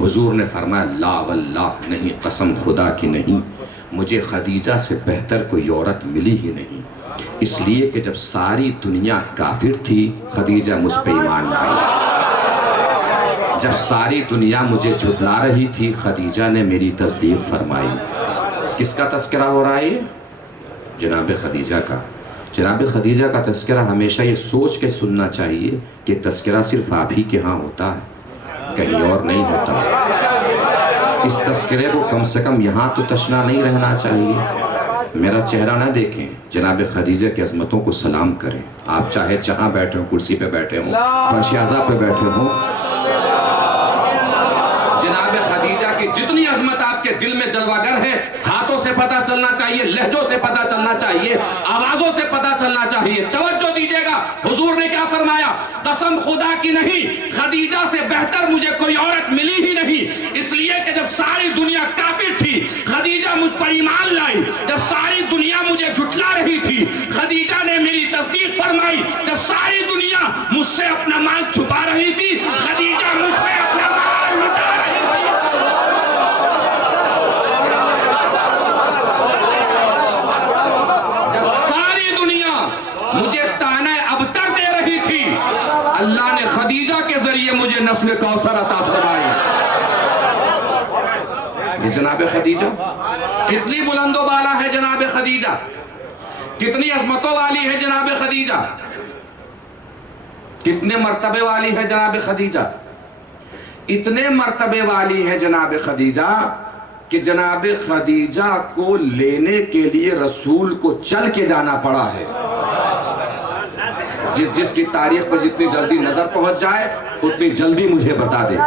حضور نے فرمایا لا واللہ، نہیں، قسم خدا کی نہیں، مجھے خدیجہ سے بہتر کوئی عورت ملی ہی نہیں۔ اس لیے کہ جب ساری دنیا کافر تھی خدیجہ مجھ پہ ایمان لائی، جب ساری دنیا مجھے جھٹلا رہی تھی خدیجہ نے میری تصدیق فرمائی۔ کس کا تذکرہ ہو رہا ہے؟ جناب خدیجہ کا۔ جناب خدیجہ کا تذکرہ ہمیشہ یہ سوچ کے سننا چاہیے کہ تذکرہ صرف آپ ہی کے ہاں ہوتا ہے، کہیں اور نہیں ہوتا۔ اس تذکرے کو کم سے کم یہاں تو تشنا نہیں رہنا چاہیے۔ میرا چہرہ نہ دیکھیں، جناب خدیجہ کی عظمتوں کو سلام کریں. آپ چاہے جہاں بیٹھے ہوں، کرسی پہ بیٹھے ہوں، فرش اعظم پہ بیٹھے ہوں، جناب خدیجہ کی جتنی عظمت آپ کے دل میں جلوہ گر ہے، ہاتھوں سے پتہ چلنا چاہیے، لہجوں سے پتہ چلنا چاہیے، آوازوں سے پتہ چلنا چاہیے. توجہ دیجئے گا، حضور نے کیا فرمایا؟ قسم خدا کی نہیں، خدیجہ سے بہتر مجھے کوئی عورت ملی ہی نہیں. اس لیے کہ جب ساری دنیا کافر تھی، خدیجہ مجھ پر ایمان لائی. جب ساری دنیا مجھے جھٹلا رہی تھی، خدیجہ نے میری تصدیق فرمائی. جب ساری دنیا مجھ سے اپنا مال چھپا رہی تھی، خدیجہ مجھ پہ اپنا مال لٹا رہی تھی. جب ساری دنیا مجھے تانے ابتر دے رہی تھی، اللہ نے خدیجہ کے ذریعے مجھے نسل کوثر عطا فرمائی. یہ جناب خدیجہ کتنی بلند و بالا ہے، جناب خدیجہ کتنی عظمتوں والی ہے، جناب خدیجہ کتنے مرتبے والی ہے، جناب خدیجہ اتنے مرتبے والی ہے جناب خدیجہ کہ جناب خدیجہ کو لینے کے لیے رسول کو چل کے جانا پڑا ہے. جس کی تاریخ پر جتنی جلدی نظر پہنچ جائے اتنی جلدی مجھے بتا دے.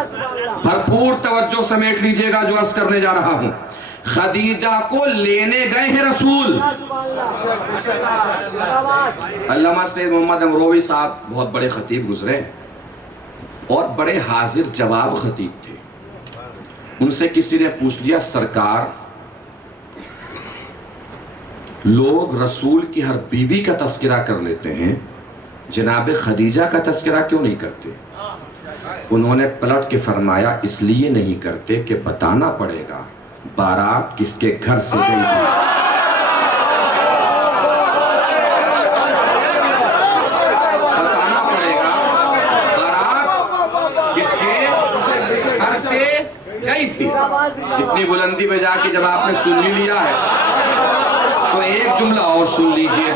بھرپور توجہ سمیٹ لیجئے گا جو عرض کرنے جا رہا ہوں. خدیجہ کو لینے گئے ہیں رسول. علامہ سید محمد امروی صاحب بہت بڑے خطیب گزرے اور بڑے حاضر جواب خطیب تھے. ان سے کسی نے پوچھ لیا، سرکار لوگ رسول کی ہر بیوی کا تذکرہ کر لیتے ہیں، جناب خدیجہ کا تذکرہ کیوں نہیں کرتے؟ انہوں نے پلٹ کے فرمایا، اس لیے نہیں کرتے کہ بتانا پڑے گا بارات کس کے گھر سے گئی تھی. بتانا پڑے گا بارات کس کے گھر سے گئی تھی. اتنی بلندی پہ جا کے جب آپ نے سن ہی لیا ہے تو ایک جملہ اور سن لیجئے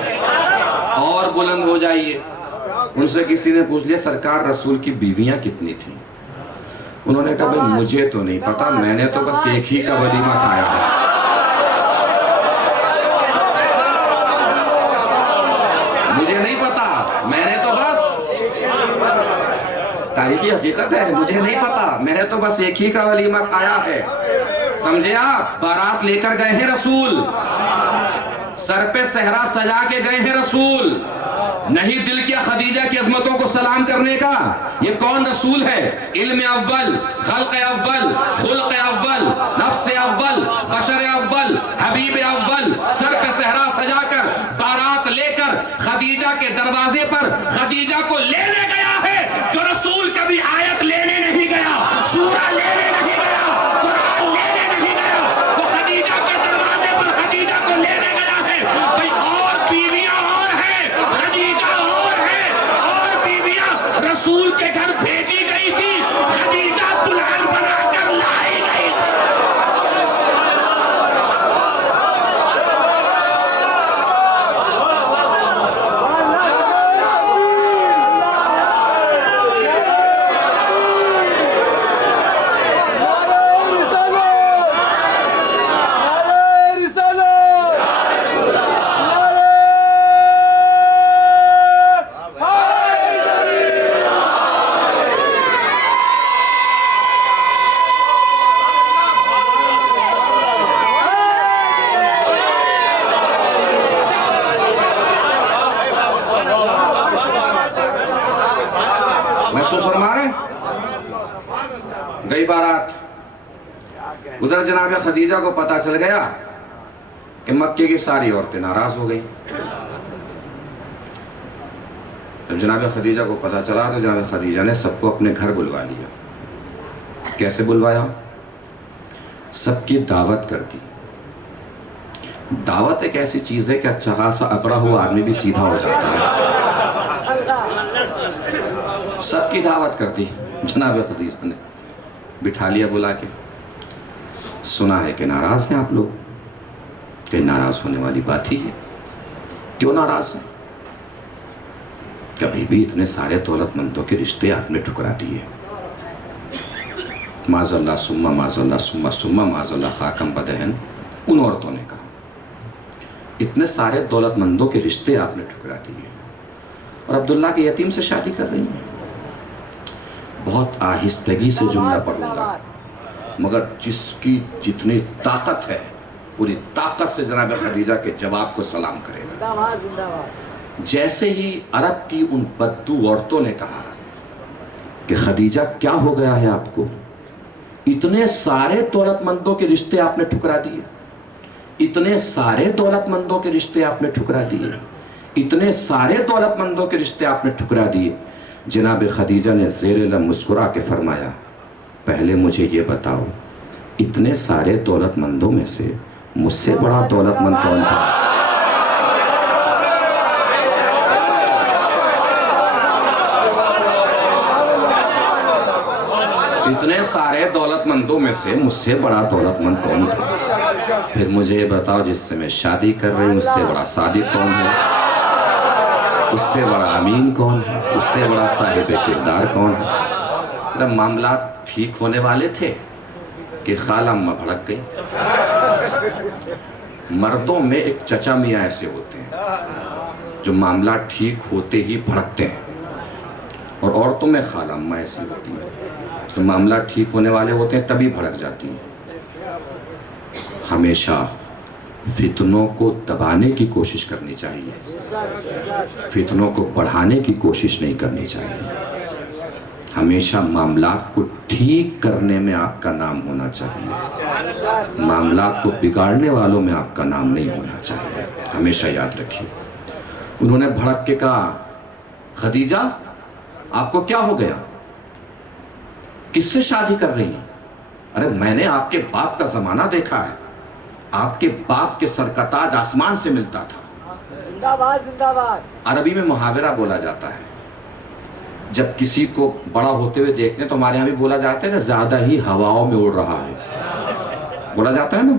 اور بلند ہو جائیے. ان سے کسی نے پوچھ لیا، سرکار رسول کی بیویاں کتنی تھیں؟ انہوں نے کہا، بھئی مجھے تو نہیں پتا، میں نے تو بس ایک ہی کا ولیمہ کھایا ہے. مجھے نہیں پتا، میں نے تو بس، تاریخی حقیقت ہے، مجھے نہیں پتا، میں نے تو بس ایک ہی کا ولیمہ کھایا ہے. سمجھے آپ؟ بارات لے کر گئے ہیں رسول، سر پہ صحرا سجا کے گئے ہیں رسول. نہیں دل کیا خدیجہ کی عظمتوں کو سلام کرنے کا؟ یہ کون رسول ہے؟ علم اول، خلق اول، خلق اول، نفس اول، بشر اول، حبیب اول، سر پہ صحرا سجا کر بارات لے کر خدیجہ کے دروازے پر خدیجہ کو لینے گیا ہے. جو رسول کبھی آیت لینے نہیں گیا، سورہ لینے نہیں گیا، قرآن لینے نہیں گیا، وہ خدیجہ کے دروازے پر خدیجہ کو لینے گیا ہے. بھئی اور بیویاں اور ہیں، خدیجہ اور ہے، اور بیویاں رسول کے گھر بھیجی گئی تھی، خدیجہ دلہن بنا کر لائی گئی. گئی بارات، ادھر جناب خدیجہ کو پتا چل گیا کہ مکے کی ساری عورتیں ناراض ہو گئی. جب جناب خدیجہ کو پتا چلا تو جناب خدیجہ نے سب کو اپنے گھر بلوا لیا. کیسے بلوایا؟ سب کی دعوت کر دی. دعوت ایک ایسی چیز ہے کہ اچھا خاصا اکڑا ہوا آدمی بھی سیدھا ہو جاتا ہے. سب کی دعوت کر دی. جناب خدیجہ نے بٹھا لیا بلا کے. سنا ہے کہ ناراض ہیں آپ لوگ. کہ ناراض ہونے والی بات ہی ہے. کیوں ناراض ہیں؟ کبھی بھی اتنے سارے دولت مندوں کے رشتے آپ نے ٹھکرا دیے. معاذ اللہ ثم معاذ اللہ ثم معاذ اللہ خاکم بدہن. ان عورتوں نے کہا اتنے سارے دولت مندوں کے رشتے آپ نے ٹھکرا دیے اور عبداللہ کے یتیم سے شادی کر رہی ہیں. بہت آہستگی سے جملہ پڑھوں گا مگر جس کی جتنی طاقت ہے پوری طاقت سے جناب خدیجہ کے جواب کو سلام کرے گا. جیسے ہی عرب کی ان بدو عورتوں نے کہا کہ خدیجہ کیا ہو گیا ہے آپ کو، اتنے سارے دولت مندوں کے رشتے آپ نے ٹھکرا دیے، اتنے سارے دولت مندوں کے رشتے آپ نے ٹھکرا دیے، اتنے سارے دولت مندوں کے رشتے آپ نے ٹھکرا دیے. جناب خدیجہ نے زیر لب مسکرا کے فرمایا پہلے مجھے یہ بتاؤ اتنے سارے دولت مندوں میں سے مجھ سے بڑا دولت مند کون تھا؟ اتنے سارے دولت مندوں میں سے مجھ سے بڑا دولت مند کون تھا؟ پھر مجھے یہ بتاؤ جس سے میں شادی کر رہی ہوں اس سے بڑا صادق کون ہے، اس سے بڑا امین کون ہے، اس سے بڑا صاحب کردار کون ہے؟ جب معاملات ٹھیک ہونے والے تھے کہ خالہ اماں بھڑک گئی. مردوں میں ایک چچا میاں ایسے ہوتے ہیں جو معاملات ٹھیک ہوتے ہی بھڑکتے ہیں اور عورتوں میں خالہ اماں ایسی ہوتی ہیں تو معاملات ٹھیک ہونے والے ہوتے ہیں تبھی بھڑک جاتی ہیں. ہمیشہ فتنوں کو دبانے کی کوشش کرنی چاہیے، فتنوں کو بڑھانے کی کوشش نہیں کرنی چاہیے. ہمیشہ معاملات کو ٹھیک کرنے میں آپ کا نام ہونا چاہیے، معاملات کو بگاڑنے والوں میں آپ کا نام نہیں ہونا چاہیے. ہمیشہ یاد رکھیے. انہوں نے بھڑک کے کہا خدیجہ آپ کو کیا ہو گیا، کس سے شادی کر رہی ہیں؟ ارے میں نے آپ کے باپ کا زمانہ دیکھا ہے، آپ کے باپ کے سر کا تاج آسمان سے ملتا تھا. زندہ باد زندہ باد. عربی میں محاورہ بولا جاتا ہے جب کسی کو بڑا ہوتے ہوئے دیکھتے ہیں تو ہمارے یہاں بھی بولا جاتا ہے نا زیادہ ہی ہواؤں میں اڑ رہا ہے، بولا جاتا ہے نا.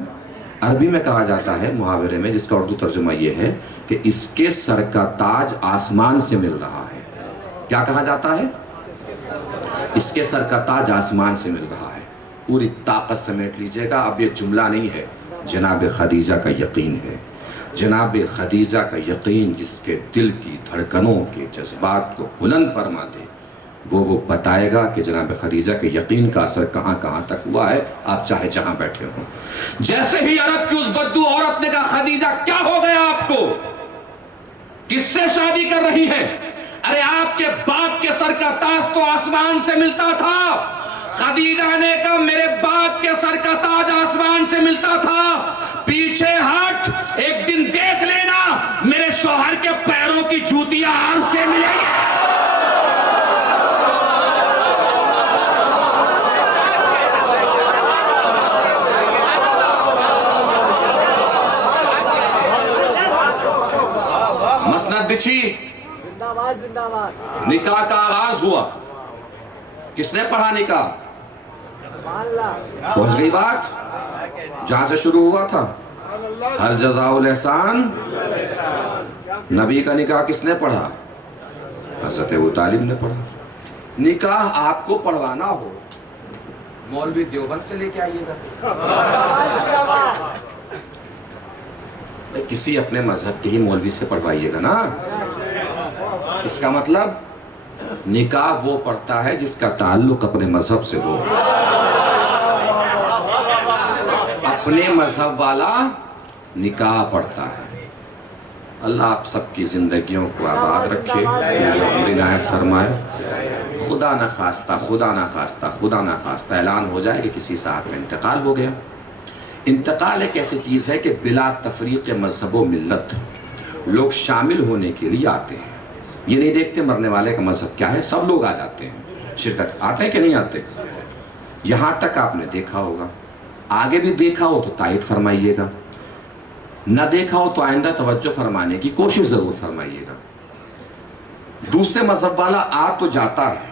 عربی میں کہا جاتا ہے محاورے میں جس کا اردو ترجمہ یہ ہے کہ اس کے سر کا تاج آسمان سے مل رہا ہے. کیا کہا جاتا ہے؟ اس کے سر کا تاج آسمان سے مل رہا ہے. پوری طاقت سمیٹ لیجئے گا. اب یہ جملہ نہیں ہے، جناب خدیجہ کا یقین ہے. جناب خدیجہ کا یقین جس کے دل کی دھڑکنوں کے جذبات کو بلند فرما دے وہ بتائے گا کہ جناب خدیجہ کے یقین کا اثر کہاں کہاں تک ہوا ہے، آپ چاہے جہاں بیٹھے ہوں. جیسے ہی عرب کی اس بدو عورت نے کہا خدیجہ کیا ہو گیا آپ کو، کس سے شادی کر رہی ہے؟ ارے آپ کے باپ کے سر کا تاج تو آسمان سے ملتا تھا. خدیجہ نے کہا میرے باپ کے سر کا تاج آسمان سے ملتا تھا، پیچھے ہٹ ایک دن دیکھ لینا میرے شوہر کے پیروں کی جوتیاں آن سے ملیں گے. مسند بچھی، زندہ باد زندہ باد. نکاح کا آغاز ہوا. کس نے پڑھا نکاح؟ سبحان اللہ. پہنچ گئی بات جہاں سے شروع ہوا تھا. ہر جزاء الاحسان. نبی کا نکاح کس نے پڑھا؟ حضرت ابو طالب نے پڑھا. نکاح آپ کو پڑھوانا ہو مولوی دیوبند سے لے کے آئیے گا، کسی اپنے مذہب کے ہی مولوی سے پڑھوائیے گا نا. اس کا مطلب نکاح وہ پڑھتا ہے جس کا تعلق اپنے مذہب سے ہو. اپنے مذہب والا نکاح پڑھتا ہے. اللہ آپ سب کی زندگیوں کو آباد رکھے، عنایت فرمائے. خدا نہ خواستہ خدا نہ خواستہ خدا نہ خواستہ اعلان ہو جائے کہ کسی صاحب میں انتقال ہو گیا. انتقال ایک ایسی چیز ہے کہ بلا تفریق مذہب و ملت لوگ شامل ہونے کے لیے آتے ہیں. یہ نہیں دیکھتے مرنے والے کا مذہب کیا ہے، سب لوگ آ جاتے ہیں شرکت. آتے ہیں کہ نہیں آتے؟ یہاں تک آپ نے دیکھا ہوگا، آگے بھی دیکھا ہو تو تائید فرمائیے گا، نہ دیکھا ہو تو آئندہ توجہ فرمانے کی کوشش ضرور فرمائیے گا. دوسرے مذہب والا آ تو جاتا ہے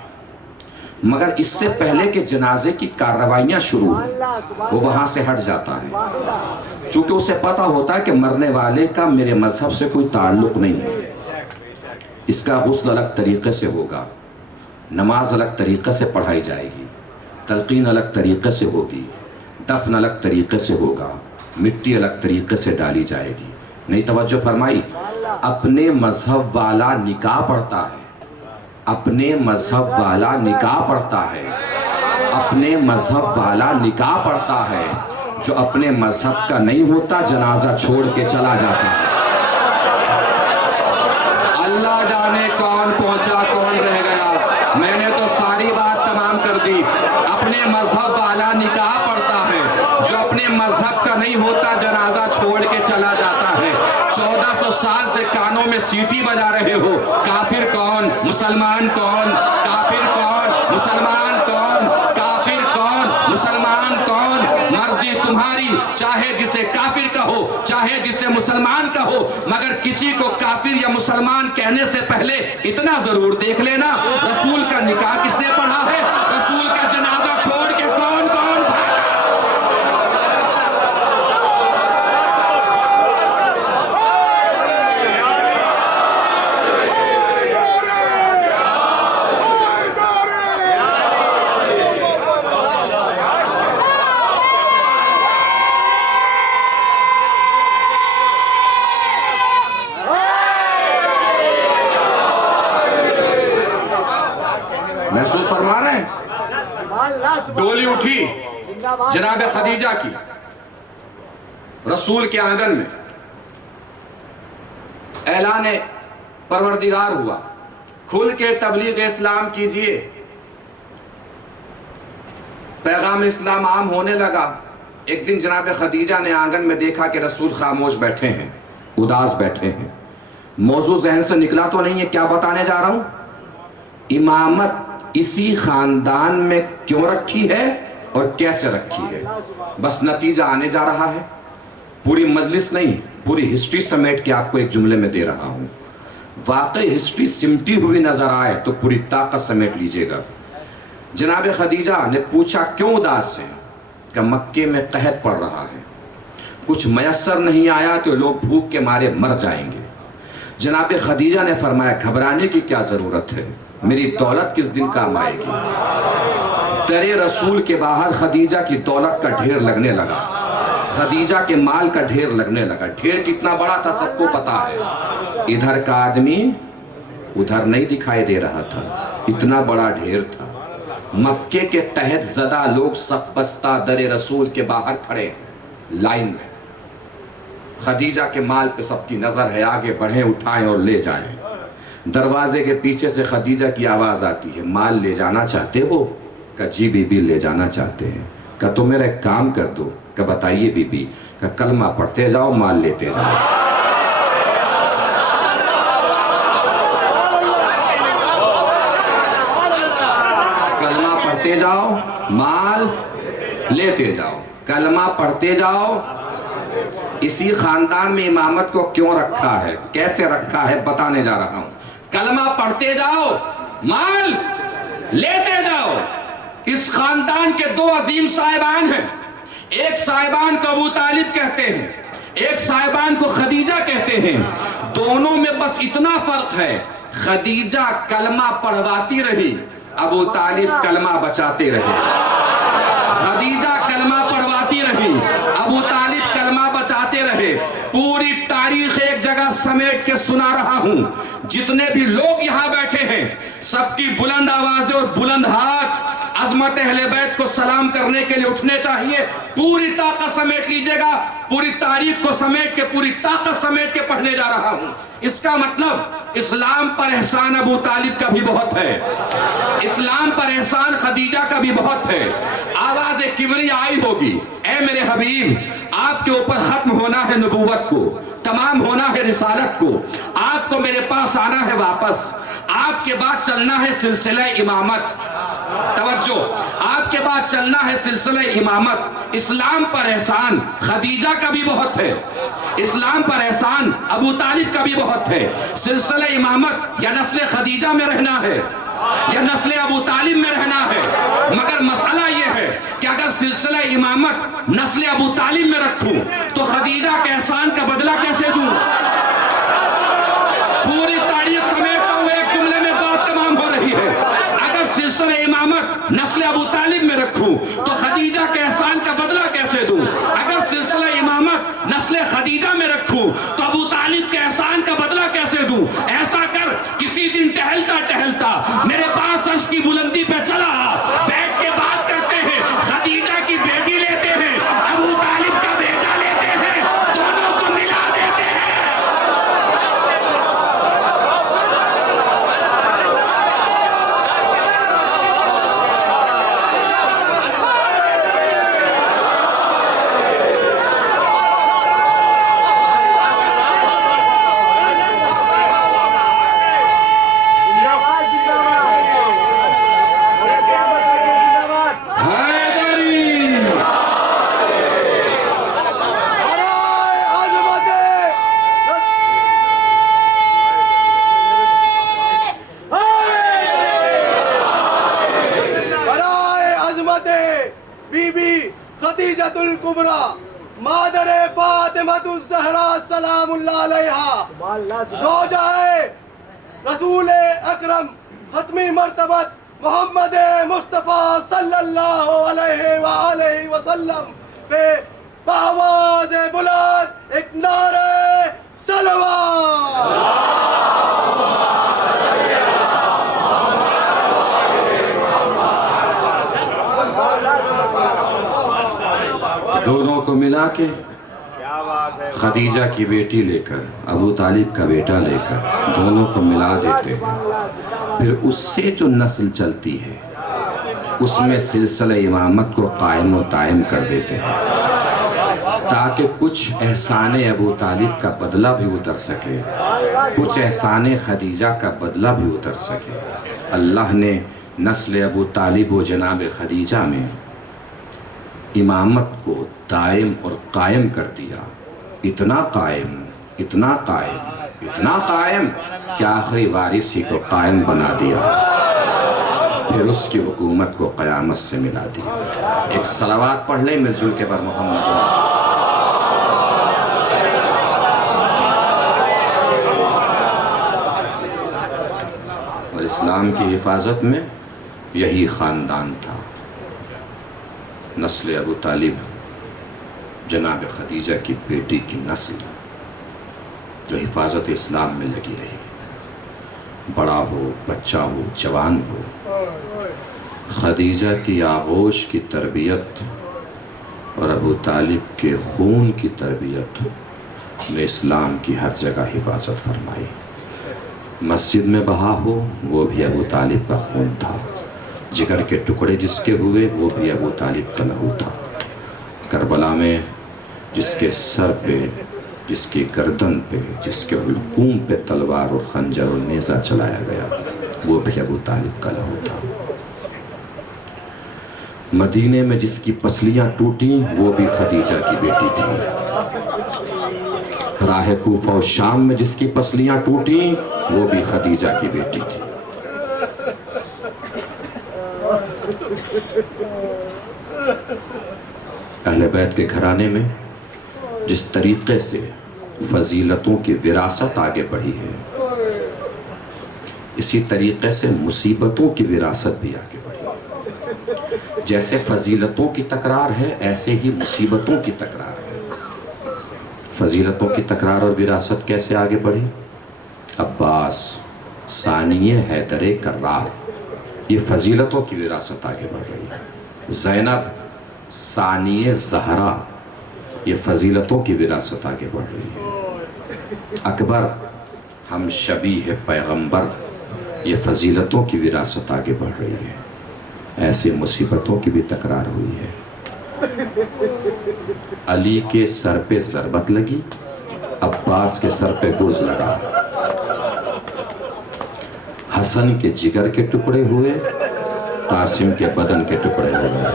مگر اس سے پہلے کہ جنازے کی کارروائیاں شروع ہوں وہ وہاں سے ہٹ جاتا ہے، چونکہ اسے پتہ ہوتا ہے کہ مرنے والے کا میرے مذہب سے کوئی تعلق نہیں ہے. اس کا غسل الگ طریقے سے ہوگا، نماز الگ طریقے سے پڑھائی جائے گی، تلقین الگ طریقے سے ہوگی، دفن الگ طریقے سے ہوگا، مٹی الگ طریقے سے ڈالی جائے گی. نہیں توجہ فرمائی؟ اپنے مذہب والا نکاح پڑھتا ہے، اپنے مذہب والا نکاح پڑھتا ہے، اپنے مذہب والا نکاح پڑھتا ہے، جو اپنے مذہب کا نہیں ہوتا جنازہ چھوڑ کے چلا جاتا ہے۔ اللہ جانے کون پہنچا کون رہ گیا، میں نے تو ساری بات تمام کر دی۔ اپنے مذہب والا نکاح پڑھتا ہے، جو اپنے مذہب کا نہیں ہوتا جنازہ چھوڑ کے چلا جاتا ہے۔ 1400 سال سے کانوں میں سیٹی بجا رہے ہو، کافر کون، مسلمان کون، کافر کون، مسلمان کون، کافر کون، مسلمان کون، مرضی تمہاری، چاہے جسے کافر کہو چاہے جسے مسلمان کہو، مگر کسی کو کافر یا مسلمان کہنے سے پہلے اتنا ضرور دیکھ لینا رسول کا نکاح کس نے پڑھا ہے، رسول کا جنازہ چھوڑ کے کون کون بھاگا۔ محسوس فرما رہے ہیں؟ ڈولی اٹھی جناب خدیجہ کی، رسول کے آنگن میں اعلان پروردگار ہوا، کھل کے تبلیغ اسلام کیجئے۔ پیغام اسلام عام ہونے لگا۔ ایک دن جناب خدیجہ نے آنگن میں دیکھا کہ رسول خاموش بیٹھے ہیں، اداس بیٹھے ہیں۔ موضوع ذہن سے نکلا تو نہیں ہے کیا بتانے جا رہا ہوں؟ امامت اسی خاندان میں کیوں رکھی ہے اور کیسے رکھی ہے، بس نتیجہ آنے جا رہا ہے۔ پوری مجلس نہیں، پوری ہسٹری سمیٹ کے آپ کو ایک جملے میں دے رہا ہوں۔ واقعی ہسٹری سمٹی ہوئی نظر آئے تو پوری طاقت سمیٹ لیجئے گا۔ جناب خدیجہ نے پوچھا کیوں اداس ہیں؟ کہ مکے میں قحط پڑ رہا ہے، کچھ میسر نہیں آیا تو لوگ بھوک کے مارے مر جائیں گے۔ جناب خدیجہ نے فرمایا گھبرانے کی کیا ضرورت ہے، میری دولت کس دن کام آئے گی۔ در رسول کے باہر خدیجہ کی دولت کا ڈھیر لگنے لگا، خدیجہ کے مال کا ڈھیر لگنے لگا۔ ڈھیر کتنا بڑا تھا سب کو پتا ہے، ادھر کا آدمی ادھر نہیں دکھائی دے رہا تھا، اتنا بڑا ڈھیر تھا۔ مکے کے قحط زدہ لوگ صف بستہ در رسول کے باہر کھڑے ہیں لائن میں۔ خدیجہ کے مال پہ سب کی نظر ہے، آگے بڑھیں اٹھائیں اور لے جائیں۔ دروازے کے پیچھے سے خدیجہ کی آواز آتی ہے، مال لے جانا چاہتے ہو؟ کہا جی بی بی لے جانا چاہتے ہیں۔ کہا تو میرا ایک کام کر دو۔ کہا بتائیے بی بی۔ کہا کلمہ پڑھتے جاؤ مال لیتے جاؤ۔ کلمہ پڑھتے جاؤ مال لیتے جاؤ، کلمہ پڑھتے جاؤ۔ اسی خاندان میں امامت کو کیوں رکھا ہے، کیسے رکھا ہے بتانے جا رہا ہوں۔ کلمہ پڑھتے جاؤ مال لیتے جاؤ۔ اس خاندان کے دو عظیم صاحبان ہیں، ایک صاحبان کو ابو طالب کہتے ہیں، ایک صاحبان کو خدیجہ کہتے ہیں۔ دونوں میں بس اتنا فرق ہے، خدیجہ کلمہ پڑھواتی رہی، ابو طالب کلمہ بچاتے رہے۔ خدیجہ کلمہ پڑھواتی رہی، ابو طالب کلمہ بچاتے رہے۔ پوری تاریخ ایک جگہ سمیٹ کے سنا رہا ہوں، جتنے بھی لوگ یہاں بیٹھے ہیں سب کی بلند آوازیں اور بلند ہاتھ عظمت اہل بیت کو سلام کرنے کے لیے اٹھنے چاہیے۔ پوری طاقت سمیٹ لیجئے گا، پوری تاریخ کو سمیٹ کے پوری طاقت سمیٹ کے پڑھنے جا رہا ہوں۔ اس کا مطلب اسلام پر احسان ابو طالب کا بھی بہت ہے، اسلام پر احسان خدیجہ کا بھی بہت ہے۔ آواز کبریا آئی ہوگی، اے میرے حبیب آپ کے اوپر ختم ہونا ہے نبوت کو، تمام ہونا ہے رسالت کو، آپ کو میرے پاس آنا ہے واپس، آپ کے بعد چلنا ہے سلسلہ امامت۔ توجہ، آپ کے بعد چلنا ہے سلسلہ امامت۔ اسلام پر احسان خدیجہ کا بھی بہت ہے، اسلام پر احسان ابو طالب کا بھی بہت ہے۔ سلسلہ امامت یا نسل خدیجہ میں رہنا ہے یا نسل ابو طالب میں رہنا ہے، مگر مسئلہ یہ ہے کہ اگر سلسلہ امامت نسل ابو طالب میں رکھوں تو خدیجہ کے احسان کا بدلہ کیسے دوں؟ پوری تاریخ سمیٹتا ہوں، ایک جملے میں بات تمام ہو رہی ہے۔ اگر سلسلہ امامت نسل ابو طالب میں رکھوں تو خدیجہ کے احسان کا بدلہ کیسے دوں؟ اگر سلسلہ امامت نسل خدیجہ میں رکھوں تو ابو الکبریٰ مادر فاطمہ الزہرا سلام اللہ علیہا، زوجہ رسول اکرم ختمی مرتبت محمد مصطفیٰ صلی اللہ علیہ وآلہ وسلم پہ بآواز بلند ایک نعرہ صلوات۔ دونوں کو ملا کے خدیجہ کی بیٹی لے کر ابو طالب کا بیٹا لے کر دونوں کو ملا دیتے ہیں، پھر اس سے جو نسل چلتی ہے اس میں سلسلہ امامت کو قائم و دائم کر دیتے ہیں تاکہ کچھ احسان ابو طالب کا بدلہ بھی اتر سکے، کچھ احسان خدیجہ کا بدلہ بھی اتر سکے۔ اللہ نے نسل ابو طالب و جناب خدیجہ میں امامت کو دائم اور قائم کر دیا، اتنا قائم اتنا قائم اتنا قائم کہ آخری وارث ہی کو قائم بنا دیا، پھر اس کی حکومت کو قیامت سے ملا دیا۔ ایک صلوات پڑھ لیں مل جل کے بر محمد۔ اور اسلام کی حفاظت میں یہی خاندان تھا، نسل ابو طالب جناب خدیجہ کی بیٹی کی نسل جو حفاظت اسلام میں لگی رہی، بڑا ہو بچہ ہو جوان ہو، خدیجہ کی آغوش کی تربیت اور ابو طالب کے خون کی تربیت نے اسلام کی ہر جگہ حفاظت فرمائی۔ مسجد میں بہا ہو وہ بھی ابو طالب کا خون تھا، جگر کے ٹکڑے جس کے ہوئے وہ بھی ابو طالب کا لہو تھا، کربلا میں جس کے سر پہ، جس کی گردن پہ، جس کے حلقوم پہ تلوار اور خنجر اور نیزہ چلایا گیا وہ بھی ابو طالب کا لہو تھا۔ مدینے میں جس کی پسلیاں ٹوٹیں وہ بھی خدیجہ کی بیٹی تھی، راہ کوفہ و شام میں جس کی پسلیاں ٹوٹیں وہ بھی خدیجہ کی بیٹی تھی۔ اہل بیت کے گھرانے میں جس طریقے سے فضیلتوں کی وراثت آگے بڑھی ہے، اسی طریقے سے مصیبتوں کی وراثت بھی آگے بڑھی۔ جیسے فضیلتوں کی تکرار ہے ایسے ہی مصیبتوں کی تکرار ہے۔ فضیلتوں کی تکرار اور وراثت کیسے آگے بڑھی؟ عباس ثانی حیدر کرار، یہ فضیلتوں کی وراثت آگے بڑھ رہی ہے۔ زینب ثانی زہرا، یہ فضیلتوں کی وراثت آگے بڑھ رہی ہے۔ اکبر ہم شبیہ پیغمبر، یہ فضیلتوں کی وراثت آگے بڑھ رہی ہے۔ ایسے مصیبتوں کی بھی تکرار ہوئی ہے۔ علی کے سر پہ ضربت لگی، عباس کے سر پہ گرز لگا، حسن کے جگر کے ٹکڑے ہوئے، قاسم کے بدن کے ٹکڑے ہو گئے۔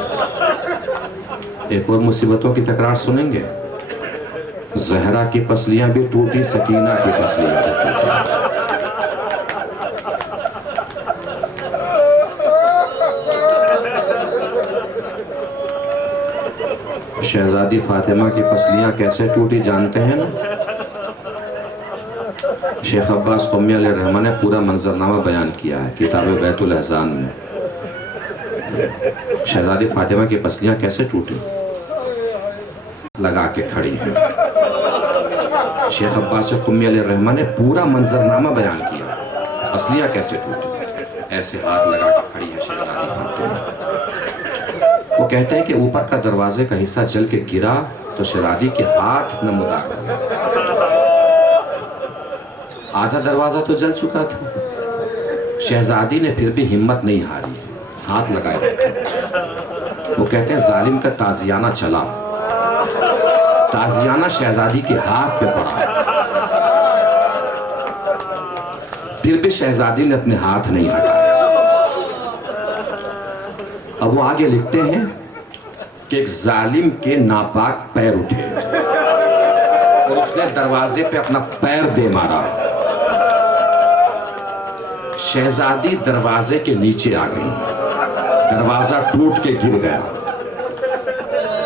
ایک اور مصیبتوں کی تکرار سنیں گے، زہرا کی پسلیاں بھی ٹوٹی، سکینہ کی پسلیاں بھی ٹوٹی۔ شہزادی فاطمہ کی پسلیاں کیسے ٹوٹی جانتے ہیں نا؟ شیخ عباس قمی علیہ الرحمہ نے پورا منظرنامہ بیان کیا ہے کتاب بیت الاحزان میں۔ شہزادی فاطمہ کی پسلیاں کیسے ٹوٹی؟ لگا کے کھڑی ہیں۔ شیخ عباس قمی علیہ الرحمہ نے پورا منظرنامہ بیان کیا، پسلیاں کیسے ٹوٹی، ایسے ہاتھ لگا کے کھڑی ہے شہزادی فاطمہ۔ وہ کہتے ہیں کہ اوپر کا دروازے کا حصہ جل کے گرا تو شہزادی کے ہاتھ نمودار ہو گئے۔ آدھا دروازہ تو جل چکا تھا، شہزادی نے پھر بھی ہمت نہیں ہاری، ہاتھ لگائے رکھا۔ وہ کہتے ہیں ظالم کا تازیانہ چلا، تازیانہ شہزادی کے ہاتھ پہ پڑا، پھر بھی شہزادی نے اپنے ہاتھ نہیں ہٹایا۔ اب وہ آگے لکھتے ہیں کہ ایک ظالم کے ناپاک پیر اٹھے اور اس نے دروازے پہ اپنا پیر دے مارا، شہزادی دروازے کے نیچے آ گئی، دروازہ ٹوٹ کے گر گیا۔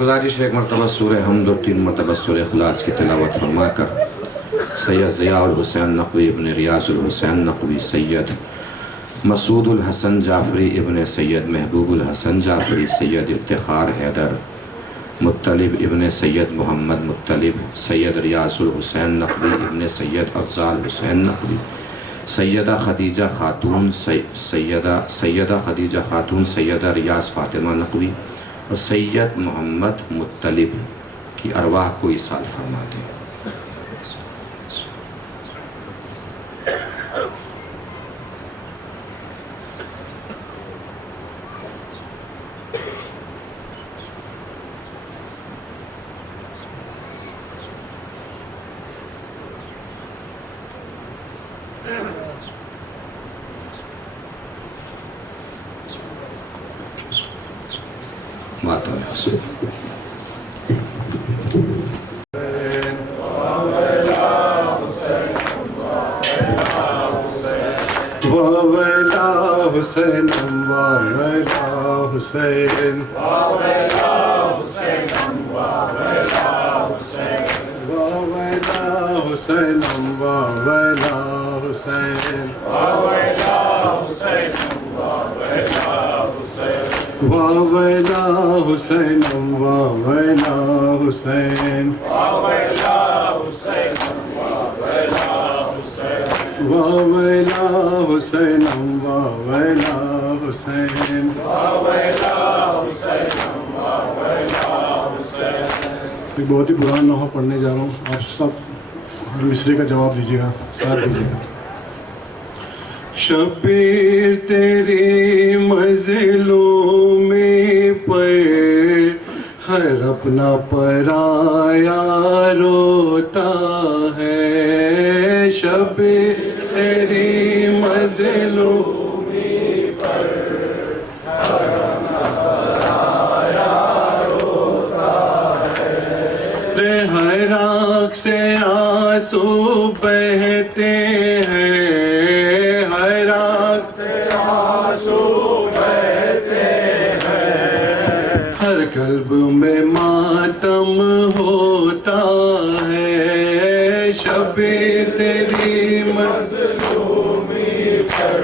گزارش ہے ایک مرتبہ سورہ حمد اور 3 مرتبہ سورہ اخلاص کی تلاوت فرما کر سید ضیاء الحسین نقوی ابن ریاض الحسین نقوی، سید مسعود الحسن جعفری ابن سید محبوب الحسن جعفری، سید افتخار حیدر مطلب ابن سید محمد مطلب، سید ریاض الحسین نقوی ابن سید افضال حسین نقوی، سیدہ خدیجہ خاتون سیدہ خدیجہ خاتون، سیدہ ریاض فاطمہ نقوی اور سید محمد مطلب کی ارواح کو ایصال فرما دیں۔ ماتم حسین وَوَلَا حُسَيْنًا وَوَلَا حُسَيْنًا وَوَلَا حُسَيْنًا وَوَلَا حُسَيْنًا وَوَلَا حُسَيْنًا وَوَلَا حُسَيْنًا وَوَلَا حُسَيْنًا وَوَلَا حُسَيْنًا وَوَلَا حُسَيْنًا ایک بہت ہی پرانا نوحہ پڑھنے جا رہا ہوں، آپ سب ہر مصرے کا جواب دیجیے گا، ساتھ دیجیے گا۔ شبیر تیری مظلومی پر ہر اپنا پرایا روتا ہے، شبیر تیری مظلومی پر ہر اپنا پرایا روتا ہے، ہر آنکھ سے آنسو بہتے ہیں، ہر آنکھ سے آنسو بہتے ہیں، ہر قلب میں ماتم ہوتا ہے، شبیر تیری مظلومی پر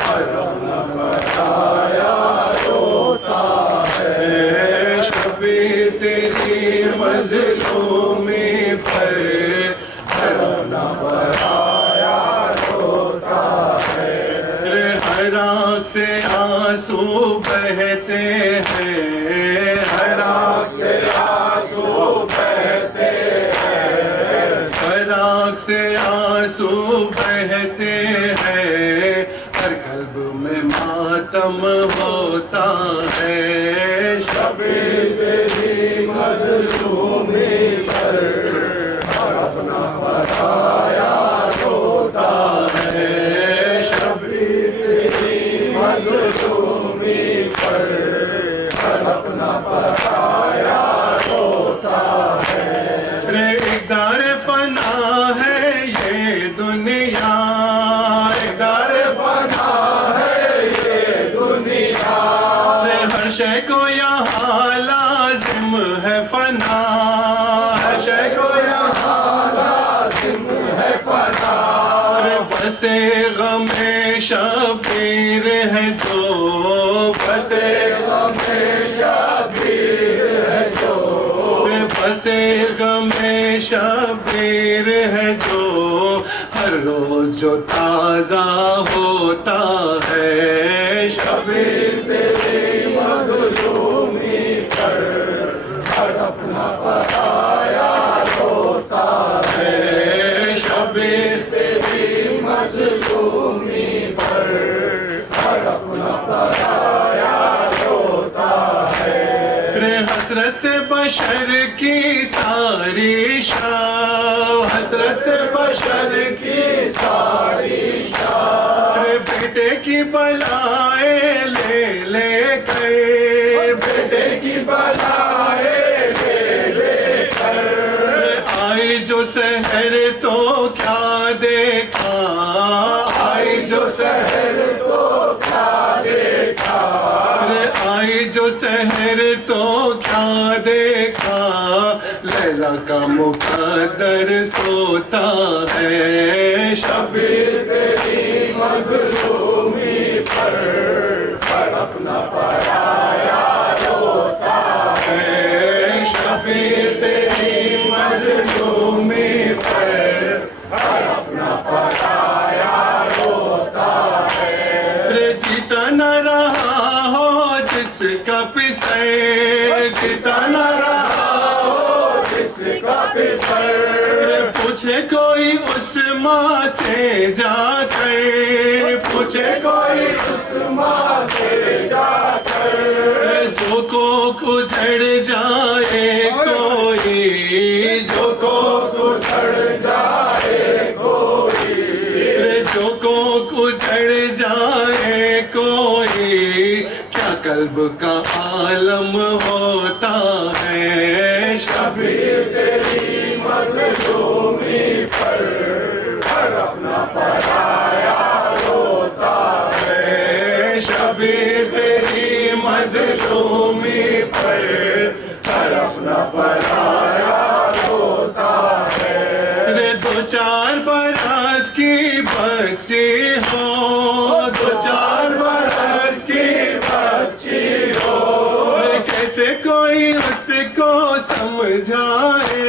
ہر اپنا پرایا روتا ہے، شبیر تیری مظلومی پر ہر اپنا پرایا روتا ہے، ہر آنکھ سے آنسو بہتے ہیں، ہر آنکھ سے آنسو بہتے ہیں، ہر آنکھ سے آنسو بہتے ہیں، ہر قلب میں ماتم ہوتا ہے، شبیر تیری مظلومی پر ہر اپنا پرایا روتا ہے، شبیر تیری مظلومی پر ہر اپنا پرایا روتا ہے، ایک دار فنا ہے یہ دنیا، ایک دار فنا ہے یہ دنیا، ہر شے کو یہاں لازم ہے فنا، ہر شے کو یہاں لازم ہے فنا، بس غم شبیر ہے جو، بس غم شبیر ہے جو، بس غم شبیر ہے جو، ہر روز جو تازہ ہوتا ہے، شبیر تیری مظلومی پر ہر اپنا پرایا روتا ہے، شبیر تیری مظلومی پر ہر اپنا پرایا روتا ہے، حسرت سے بشر کی ساری شام، حسرت سے بشر کی ساری شام، بیٹے کی بلائیں لے لے کر، بیٹے کی بلائیں لے لے کر، آئی جو سحر تو کیا دیکھا، آئی جو سحر تو کیا دیکھا، آئی جو سحر شہر تو کیا دیکھا، لیلا کا مقدر سوتا ہے، شبیر تیری مظلومی پر اپنا پرایا روتا ہے، شبیر تیری مظلومی پر اپنا پرایا روتا ہے، جیتا نہ رہا ہو جس کا پسر، جیتا نہ رہا ہو جس کا پسر، پوچھے کوئی اس ماں سے جا کر، پوچھے کوئی اس ماں سے جا کر، جو کوک اجڑ جائے کوئی، جو کوک اجڑ جائے کوئی، جو کوک اجڑ جائے کوئی، کیا قلب کا عالم ہوتا ہے، شبیر تیری مظلومی پر ہر اپنا پرایا روتا ہے، شبیر تیری مظلومی پر ہر اپنا پرایا روتا ہے، دو چار برس کی بچی ہو، دو چار برس کی بچی ہو، کیسے کوئی اس کو سمجھائے،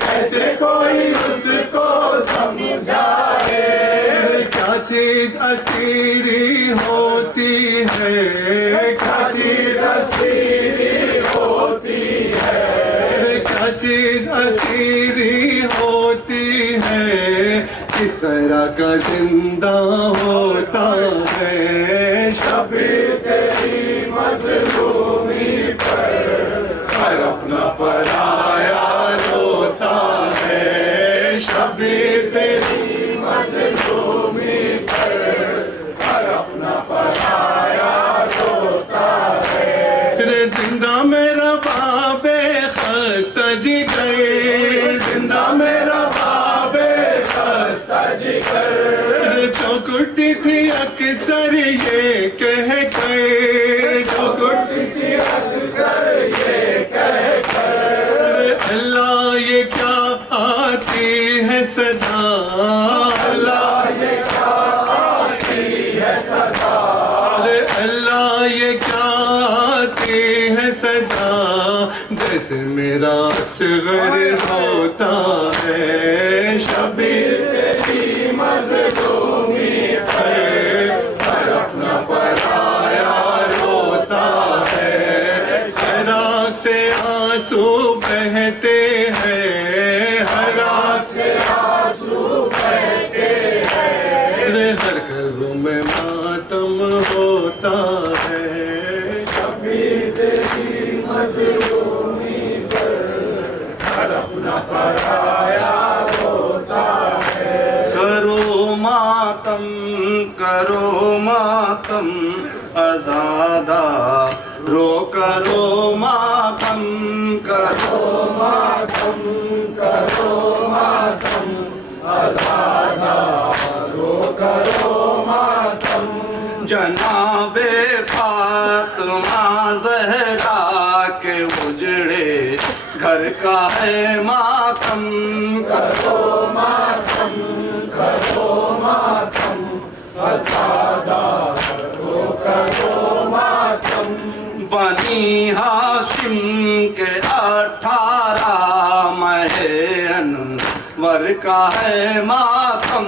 کیسے کوئی اس کو سمجھائے، کیا چیز اسیری ہوتی ہے، کیا چیز اسیری ہوتی ہے، کیا چیز اسیری ہوتی ہے، کس طرح کا زندہ ہوتا ہے، شبیر تیری مظلومی پر ہر اپنا پرایا روتا ہے، شبیر تیری مظلومی پر ہر اپنا پرایا روتا ہے، زندہ میرا باب خستہ جگر، زندہ میرا باب خستہ جگر، چوکٹتی تھی اکثر یہ کہہ کر، چوکٹتی تھی اکثر یہ کہہ کر، اللہ یہ کیا آتی ہے صدا، اللہ یہ کیا آتی ہے صدا، اللہ یہ کیا آتی ہے صدا، جیسے میرا اصغر روتا ہے، شبیر تیری مظلومی پر ہر اپنا پرایا روتا ہے، خراق سے آنسو بہتے ہیں، خراق سے آنسو بہتے ہیں، ہر قلب میں ماتم ہوتا ہے، شبیر تیری مظلومی پر ہر اپنا پرایا روتا ہے، کرو ماتم کرو ماتم آزادہ رو کرو ماتم کرو ماتم کرو ماتم آزادہ رو کرو ماتم، جناب فاطمہ زہرا کے اجڑے گھر کا ہے ماتم، کرو ماتم کرو ماتم آزادہ رو کرو ماتم، بنی ہاشم کے 18 ماہ انور کا ہے ماتم،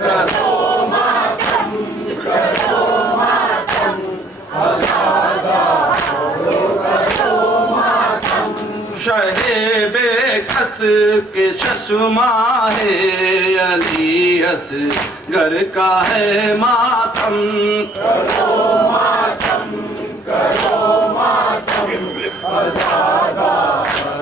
کرو ماتم کرو ماتم آزادہ رو کرو ماتم، شہ بے کس کے ششماہ علی اصغر کا ہے ماتم، کرو ماتم کرو ماتم آزادہ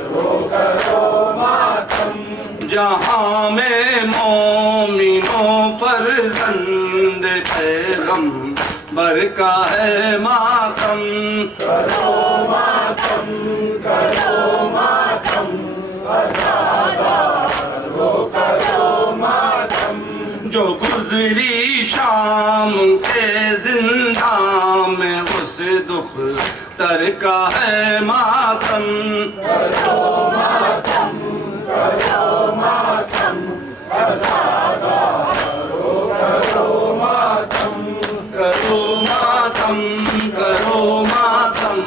رو کرو ماتم، جہاں میں مومنوں فرزند پیغمبر کا ہے ماتم، کرو ماتم کرو ماتم آزادہ رو کرو ماتم، جو گزری شام کے زندان میں اس دختر سر کا ہے ماتم کرو ماتم کرو ماتم کرو ماتم کرو ماتم کرو ماتم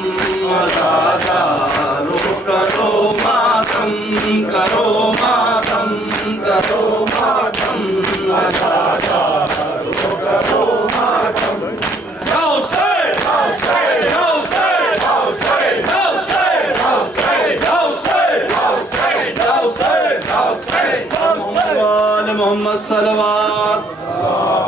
ازادارو کرو ماتم کرو ماتم کرو ماتم ازادارو کرو ماتم محمد صلوات